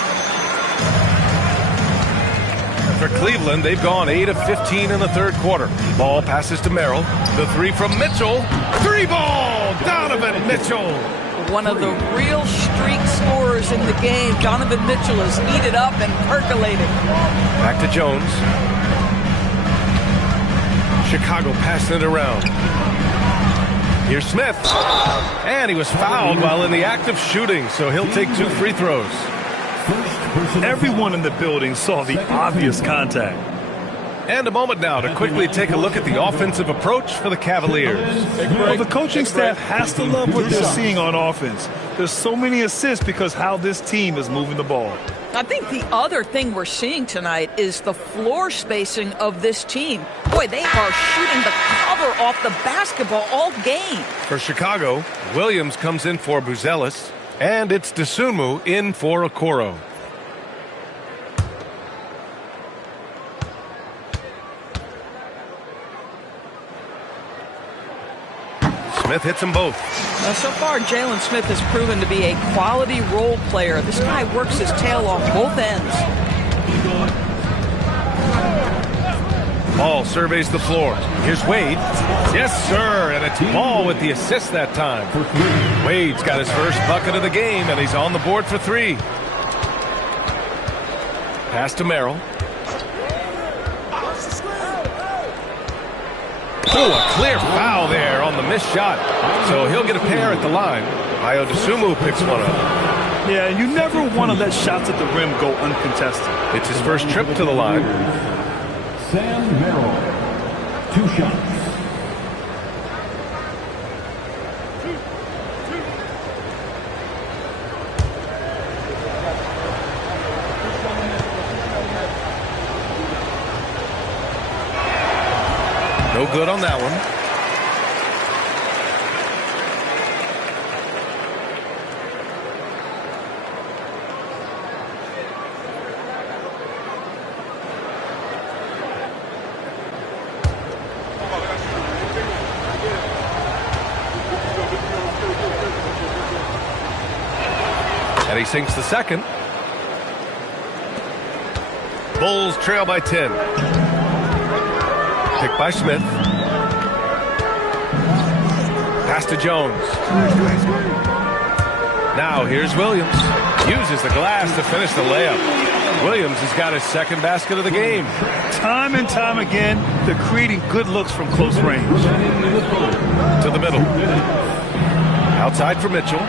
For Cleveland, they've gone 8 of 15 in the third quarter. Ball passes to Merrill. The 3 from Mitchell. 3 ball! Donovan Mitchell! One of the real streak scorers in the game. Donovan Mitchell is heated up and percolating. Back to Jones. Chicago passing it around. Here's Smith. And he was fouled while in the act of shooting, so he'll take 2 free throws. Everyone in the building saw the obvious contact. And a moment now to quickly take a look at the offensive approach for the Cavaliers. Well, the coaching staff has to love what they're seeing on offense. There's so many assists because how this team is moving the ball. I think the other thing we're seeing tonight is the floor spacing of this team. Boy, they are shooting the cover off the basketball all game. For Chicago, Williams comes in for Buzelis, and it's Dosunmu in for Okoro. Smith hits them both. Now, so far, Jalen Smith has proven to be a quality role player. This guy works his tail off both ends. Ball surveys the floor. Here's Wade. Yes, sir, and it's Ball with the assist that time. Wade's got his first bucket of the game, and he's on the board for 3. Pass to Merrill. Oh, a clear foul there on the missed shot. So he'll get a pair at the line. Ayo Dosunmu picks one up. Yeah, you never want to let shots at the rim go uncontested. It's his first trip to the line. Sam Merrill, 2 shots. No good on that one. And he sinks the second. Bulls trail by 10. Picked by Smith. Pass to Jones. Now here's Williams. Uses the glass to finish the layup. Williams has got his second basket of the game. Time and time again, they're creating good looks from close range. To the middle. Outside for Mitchell.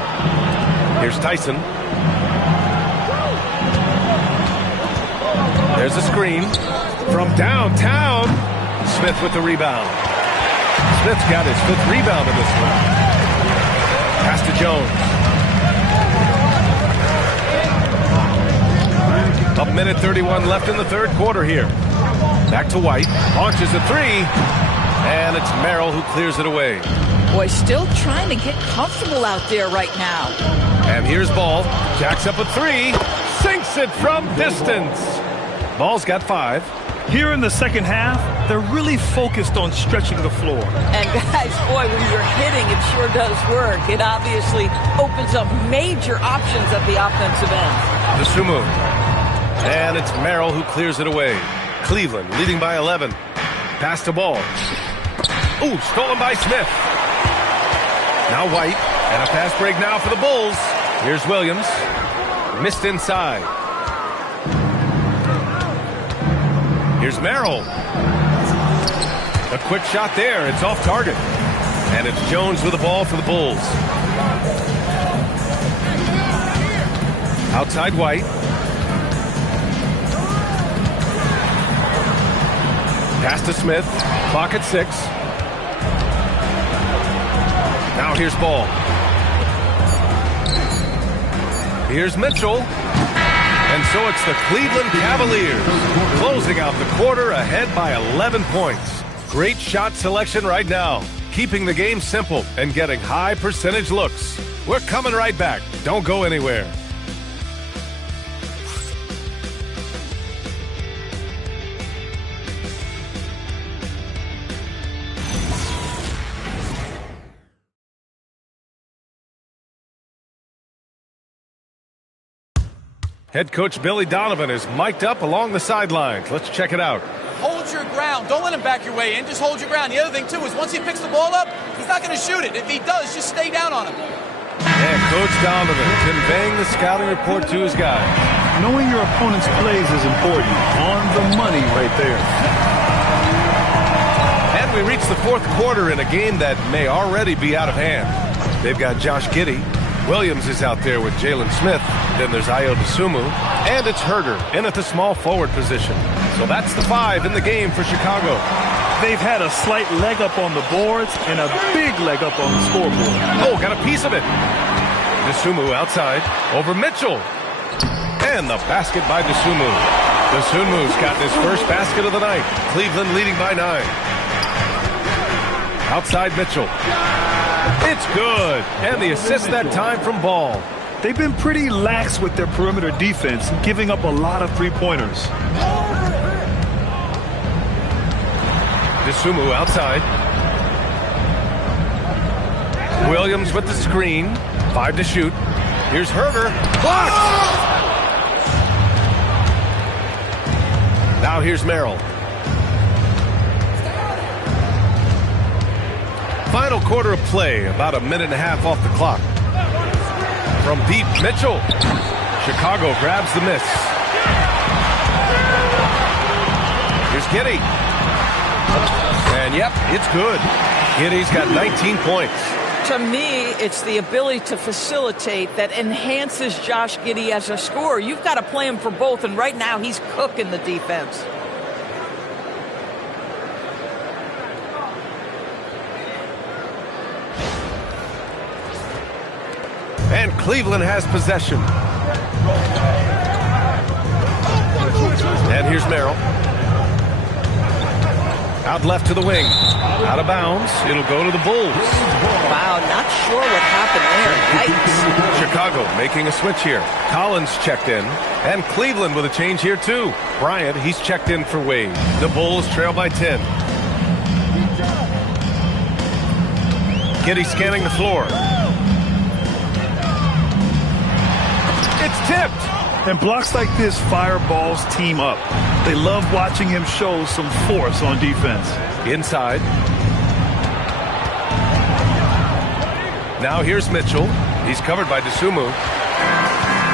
Here's Tyson. There's a screen. From downtown, Smith with the rebound. Smith's got his 5th rebound in this one. Pass to Jones. A minute 31 left in the third quarter here. Back to White. Launches a 3. And it's Merrill who clears it away. Boy, still trying to get comfortable out there right now. And here's Ball. Jacks up a 3. Sinks it from distance. Ball's got 5. Here in the second half, they're really focused on stretching the floor. And guys, boy, when you're hitting, it sure does work. It obviously opens up major options at the offensive end. Dosunmu. And it's Merrill who clears it away. Cleveland leading by 11. Pass to Ball. Ooh, stolen by Smith. Now White. And a fast break now for the Bulls. Here's Williams. Missed inside. Here's Merrill. A quick shot there. It's off target. And it's Jones with the ball for the Bulls. Outside White. Pass to Smith. Clock at 6. Now here's Ball. Here's Mitchell. And so it's the Cleveland Cavaliers closing out the quarter ahead by 11 points. Great shot selection right now, keeping the game simple and getting high percentage looks. We're coming right back. Don't go anywhere. Head coach Billy Donovan is mic'd up along the sidelines. Let's check it out. Hold your ground. Don't let him back your way in. Just hold your ground. The other thing, too, is once he picks the ball up, he's not going to shoot it. If he does, just stay down on him. And Coach Donovan conveying the scouting report to his guys. Knowing your opponent's plays is important. On the money right there. And we reach the fourth quarter in a game that may already be out of hand. They've got Josh Giddey. Williams is out there with Jalen Smith. Then there's Ayo Dosunmu. And it's Herder in at the small forward position. So that's the 5 in the game for Chicago. They've had a slight leg up on the boards and a big leg up on the scoreboard. Oh, got a piece of it. Dosunmu outside over Mitchell. And the basket by Dosunmu. Dosunmu's gotten his first basket of the night. Cleveland leading by 9. Outside Mitchell. It's good. And the assist that time from Ball. They've been pretty lax with their perimeter defense, giving up a lot of three-pointers. Dosunmu outside. Williams with the screen. 5 to shoot. Here's Herder. Blocked! Now here's Merrill. Final quarter of play, about a minute and a half off the clock. From deep, Mitchell. Chicago grabs the miss. Here's Giddey. And yep, it's good. Giddey's got 19 points. To me, it's the ability to facilitate that enhances Josh Giddey as a scorer. You've got to play him for both, and right now he's cooking the defense. And Cleveland has possession. And here's Merrill. Out left to the wing. Out of bounds. It'll go to the Bulls. Wow, not sure what happened there. Yikes. Chicago making a switch here. Collins checked in. And Cleveland with a change here too. Bryant, he's checked in for Wade. The Bulls trail by 10. Giddey scanning the floor. It's tipped. And blocks like this fire Ball's team up. They love watching him show some force on defense. Inside. Now here's Mitchell. He's covered by Dosunmu.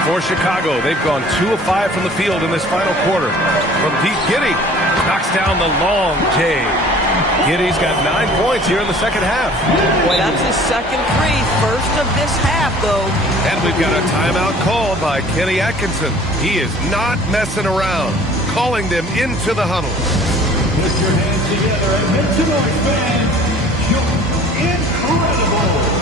For Chicago, they've gone 2 of 5 from the field in this final quarter. From Pete Giddey, knocks down the long J. Giddey's got 9 points here in the second half. Boy, that's his second free. First of this half, though. And we've got a timeout called by Kenny Atkinson. He is not messing around, calling them into the huddle. Put your hands together and make some noise, fans. You're incredible.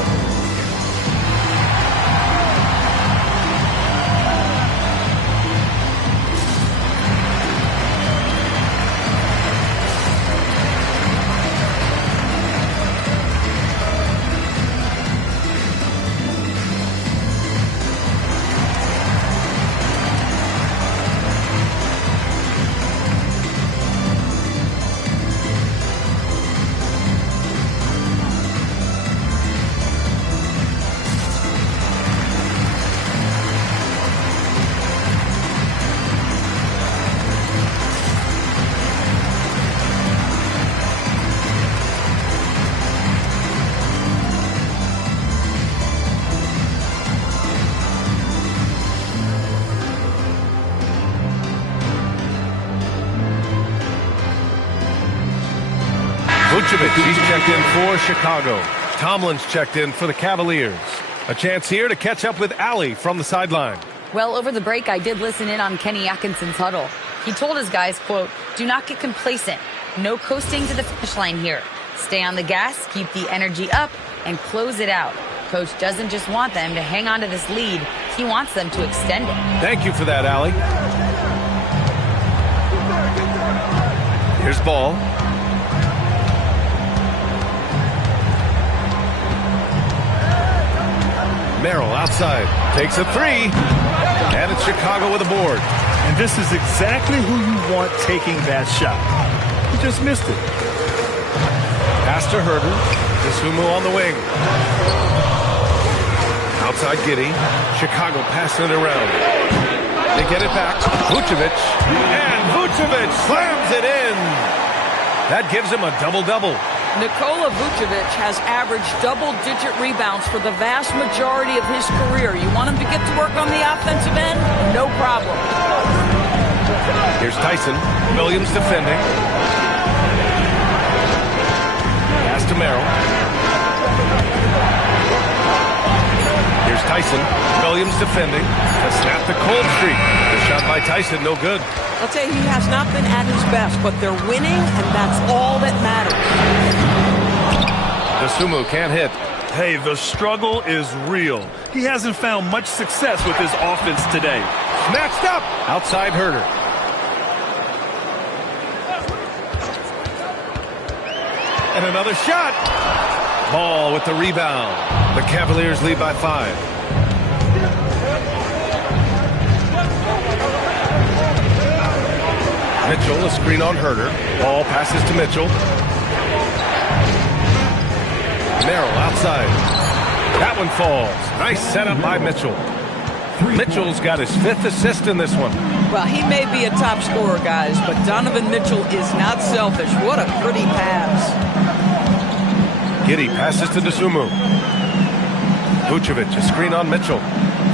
He's checked in for Chicago. Tomlin's checked in for the Cavaliers. A chance here to catch up with Allie from the sideline. Well, over the break, I did listen in on Kenny Atkinson's huddle. He told his guys, quote, "Do not get complacent. No coasting to the finish line here. Stay on the gas, keep the energy up, and close it out. Coach doesn't just want them to hang on to this lead. He wants them to extend it." Thank you for that, Allie. Here's Ball. Merrill outside, takes a 3, and it's Chicago with a board. And this is exactly who you want taking that shot. He just missed it. Pass to Herter. Dosunmu on the wing. Outside Giddey. Chicago passing it around. They get it back. Vucevic. And Vucevic slams it in. That gives him a double-double. Nikola Vucevic has averaged double-digit rebounds for the vast majority of his career. You want him to get to work on the offensive end? No problem. Here's Tyson. Williams defending. Pass to Merrill. Here's Tyson. Williams defending. To snap the cold streak. The shot by Tyson, no good. I'll tell you, he has not been at his best, but they're winning, and that's all that matters. Dosunmu can't hit. Hey, the struggle is real. He hasn't found much success with his offense today. Snatched up. Outside Herter. And another shot. Ball with the rebound. The Cavaliers lead by 5. Mitchell, a screen on Herter. Ball passes to Mitchell. Merrill outside. That one falls. Nice setup by Mitchell. Mitchell's got his 5th assist in this one. Well, he may be a top scorer, guys, but Donovan Mitchell is not selfish. What a pretty pass. Giddey passes to Dosunmu. Vucevic, a screen on Mitchell.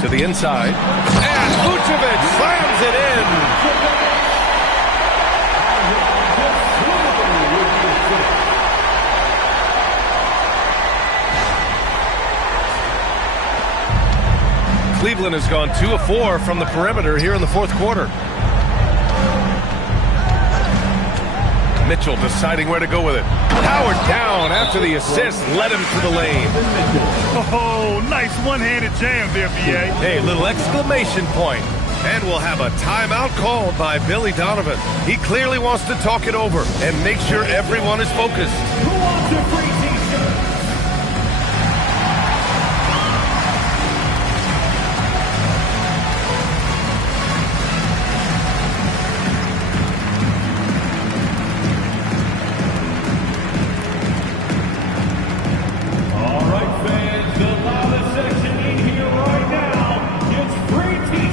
To the inside. And Vucevic slams it in. Cleveland has gone 2 of 4 from the perimeter here in the 4th quarter. Mitchell deciding where to go with it. Powered down after the assist led him to the lane. Oh, nice one-handed jam there, B.A. Hey, little exclamation point. And we'll have a timeout called by Billy Donovan. He clearly wants to talk it over and make sure everyone is focused. Who wants a free t-shirt? All right, fans, the loudest section in here right now. It's free t-shirts.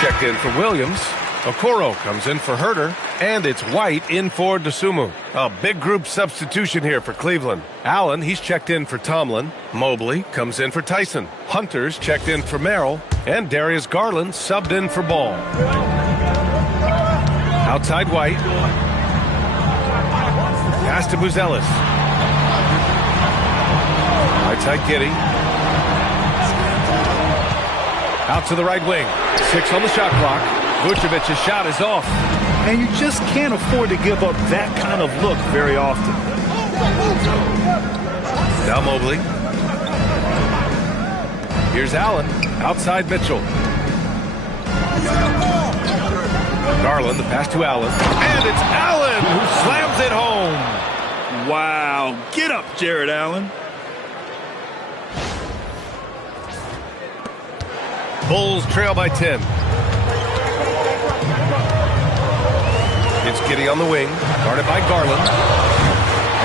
checked in for Williams. Okoro comes in for Herter, and it's White in for DeSumo. A big group substitution here for Cleveland. Allen, he's checked in for Tomlin. Mobley comes in for Tyson. Hunter's checked in for Merrill, and Darius Garland subbed in for Ball. Outside White. Pass to Buzelis. Outside Giddey. Out to the right wing. 6 on the shot clock. Vucevic's shot is off. And you just can't afford to give up that kind of look very often. Now Mobley. Here's Allen. Outside Mitchell. Garland, the pass to Allen. And it's Allen who slams it home. Wow. Get up, Jared Allen. Bulls trail by 10. It's Giddey on the wing, guarded by Garland.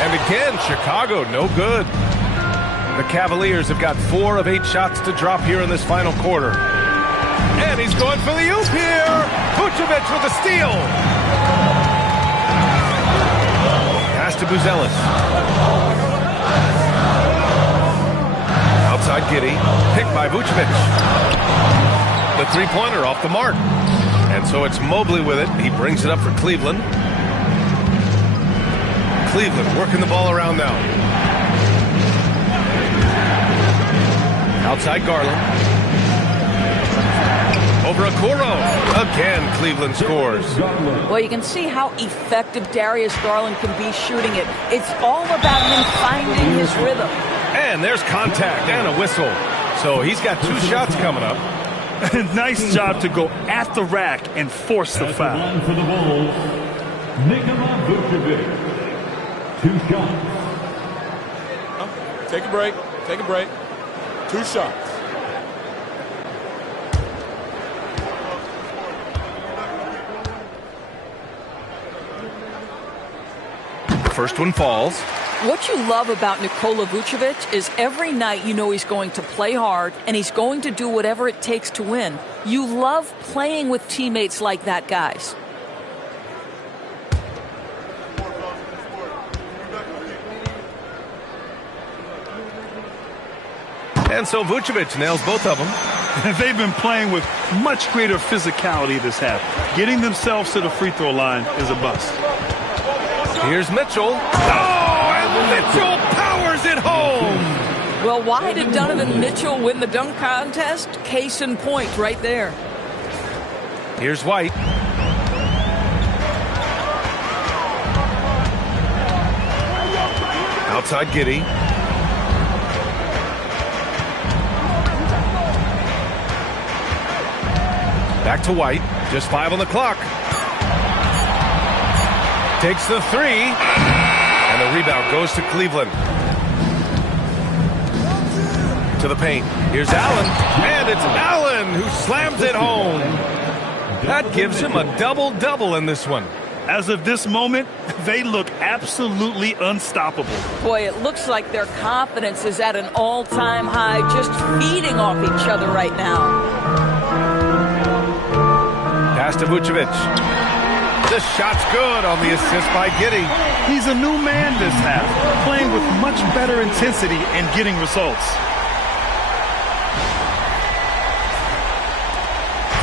And again, Chicago, no good. The Cavaliers have got 4 of 8 shots to drop here in this final quarter. And he's going for the oop here. Vucevic with a steal. Pass to Buzelis. Outside Giddey, picked by Vucevic. The three-pointer off the mark. And so it's Mobley with it. He brings it up for Cleveland. Cleveland working the ball around now. Outside Garland. Over Okoro. Again, Cleveland scores. Well, you can see how effective Darius Garland can be shooting it. It's all about him finding his rhythm. And there's contact and a whistle. So he's got 2 shots coming up. Nice job to go at the rack and force the foul. For the Bulls, Nikola Vucevic. 2 shots. Take a break. Take a break. 2 shots. First one falls. What you love about Nikola Vucevic is every night you know he's going to play hard and he's going to do whatever it takes to win. You love playing with teammates like that, guys. And so Vucevic nails both of them. They've been playing with much greater physicality this half. Getting themselves to the free throw line is a bust. Here's Mitchell. Oh, and Mitchell powers it home. Well, why did Donovan Mitchell win the dunk contest? Case in point right there. Here's White. Outside Giddey. Back to White. Just 5 on the clock. Takes the 3. And the rebound goes to Cleveland. To the paint. Here's Allen. And it's Allen who slams it home. That gives him a double-double in this one. As of this moment, they look absolutely unstoppable. Boy, it looks like their confidence is at an all-time high, just feeding off each other right now. Pass to Vucevic. The shot's good on the assist by Giddey. He's a new man this half, playing with much better intensity and getting results.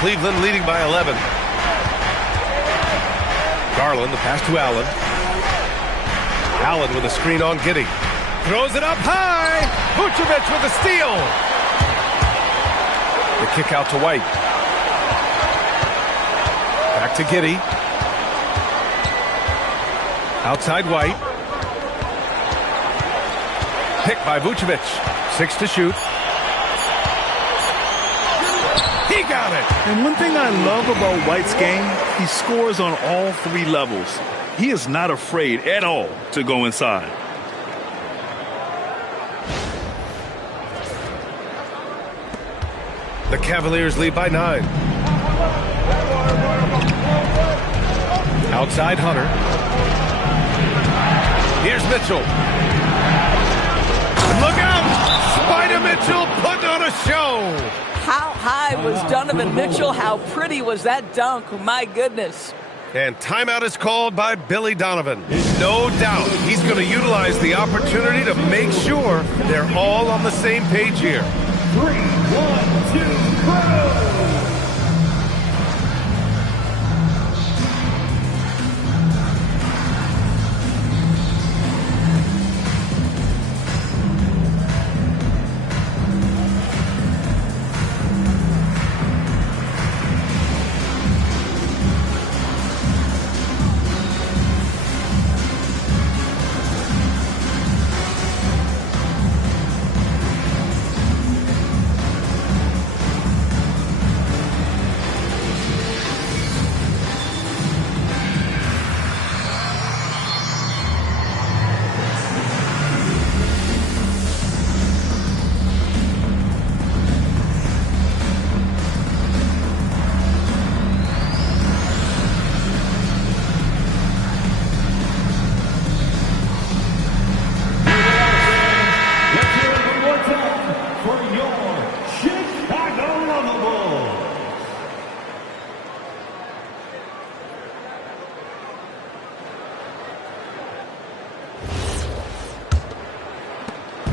Cleveland leading by 11. Garland, the pass to Allen. Allen with a screen on Giddey. Throws it up high. Vucevic with a steal. The kick out to White. Back to Giddey. Outside White. Picked by Vucevic. 6 to shoot. He got it. And one thing I love about White's game, he scores on all 3 levels. He is not afraid at all to go inside. The Cavaliers lead by 9. Outside Hunter. Here's Mitchell. Look out! Spider-Man Mitchell putting on a show. How high was Donovan Mitchell? How pretty was that dunk? My goodness. And timeout is called by Billy Donovan. No doubt he's going to utilize the opportunity to make sure they're all on the same page here. 3, 1, 2, go!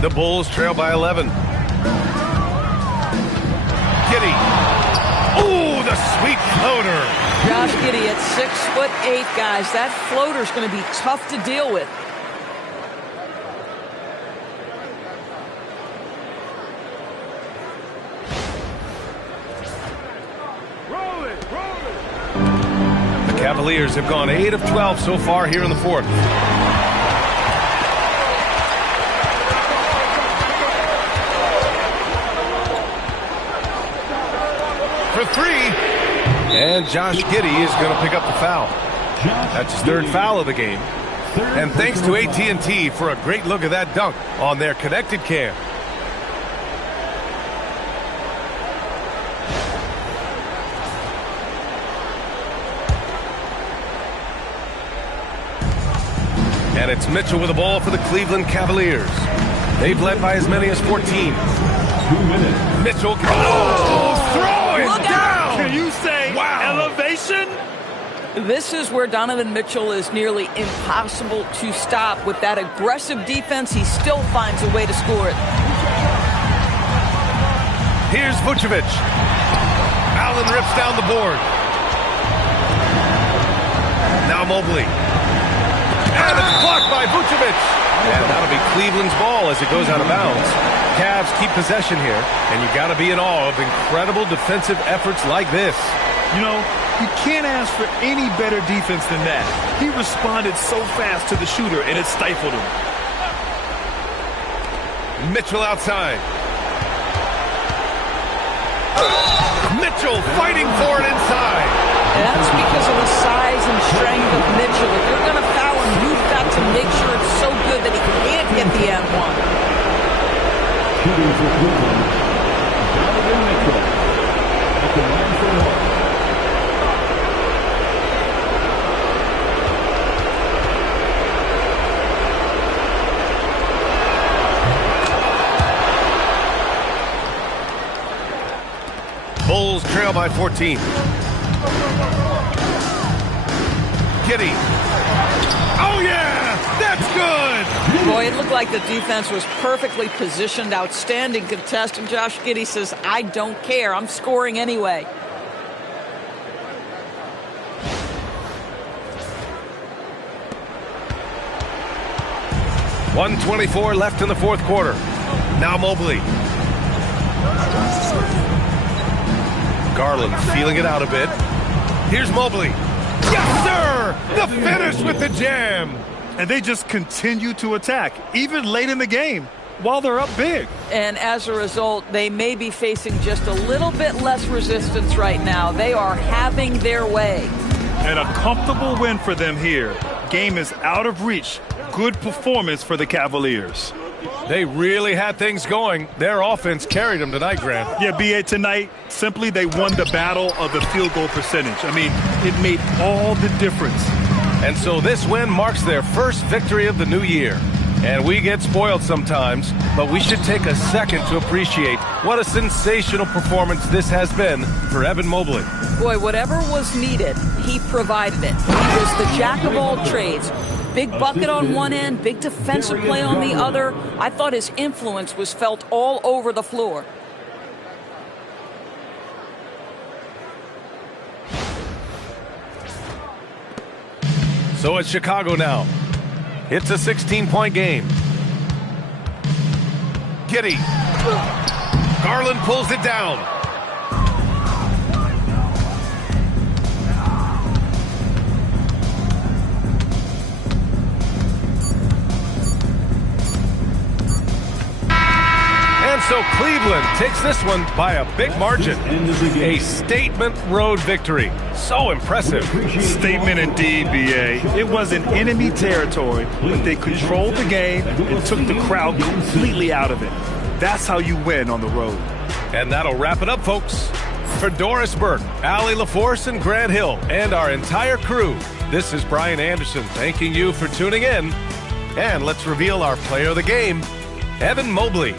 The Bulls trail by 11. Giddey. Ooh, the sweet floater. Josh Giddey at 6'8", guys. That floater's going to be tough to deal with. The Cavaliers have gone 8 of 12 so far here in the fourth. For three, and Josh Giddey is going to pick up the foul. That's his third foul of the game. And thanks to AT&T for a great look at that dunk on their connected cam. And it's Mitchell with the ball for the Cleveland Cavaliers. They've led by as many as 14. 2 minutes. Mitchell, throwing down! Can you say elevation? This is where Donovan Mitchell is nearly impossible to stop. With that aggressive defense, he still finds a way to score it. Here's Vucevic. Allen rips down the board. Now Mobley. And it's blocked by Vucevic. And that'll be Cleveland's ball as it goes out of bounds. Cavs keep possession here, and you got to be in awe of incredible defensive efforts like this. You know, you can't ask for any better defense than that. He responded so fast to the shooter, and it stifled him. Mitchell outside. Mitchell fighting for it inside. And that's because of the size and strength of Mitchell. If you're going to foul him, you've got to make sure it's so good that he can't get the M1. Shooting for Cleveland, Donovan Mitchell. At the line for one. Bulls trail by 14. Giddey. Oh, yeah! That's good! Boy, it looked like the defense was perfectly positioned. Outstanding contest. And Josh Giddey says, I don't care. I'm scoring anyway. .124 left in the fourth quarter. Now Mobley. Garland feeling it out a bit. Here's Mobley. Yes, sir! The finish with the jam. And they just continue to attack, even late in the game, while they're up big. And as a result, they may be facing just a little bit less resistance right now. They are having their way. And a comfortable win for them here. Game is out of reach. Good performance for the Cavaliers. They really had things going. Their offense carried them tonight, Grant. Yeah, B.A., tonight, simply they won the battle of the field goal percentage. I mean, it made all the difference. And so this win marks their first victory of the new year. And we get spoiled sometimes, but we should take a second to appreciate what a sensational performance this has been for Evan Mobley. Boy, whatever was needed, he provided it. He was the jack of all trades. Big bucket on one end, big defensive play on the other. I thought his influence was felt all over the floor. So it's Chicago now. It's a 16-point game. Giddey. Garland pulls it down. And so Cleveland takes this one by a big margin. A statement road victory. So impressive. Statement indeed, B.A. It was in enemy territory, but they controlled the game and took the crowd completely out of it. That's how you win on the road. And that'll wrap it up, folks. For Doris Burke, Allie LaForce, and Grant Hill, and our entire crew, this is Brian Anderson thanking you for tuning in. And let's reveal our player of the game, Evan Mobley.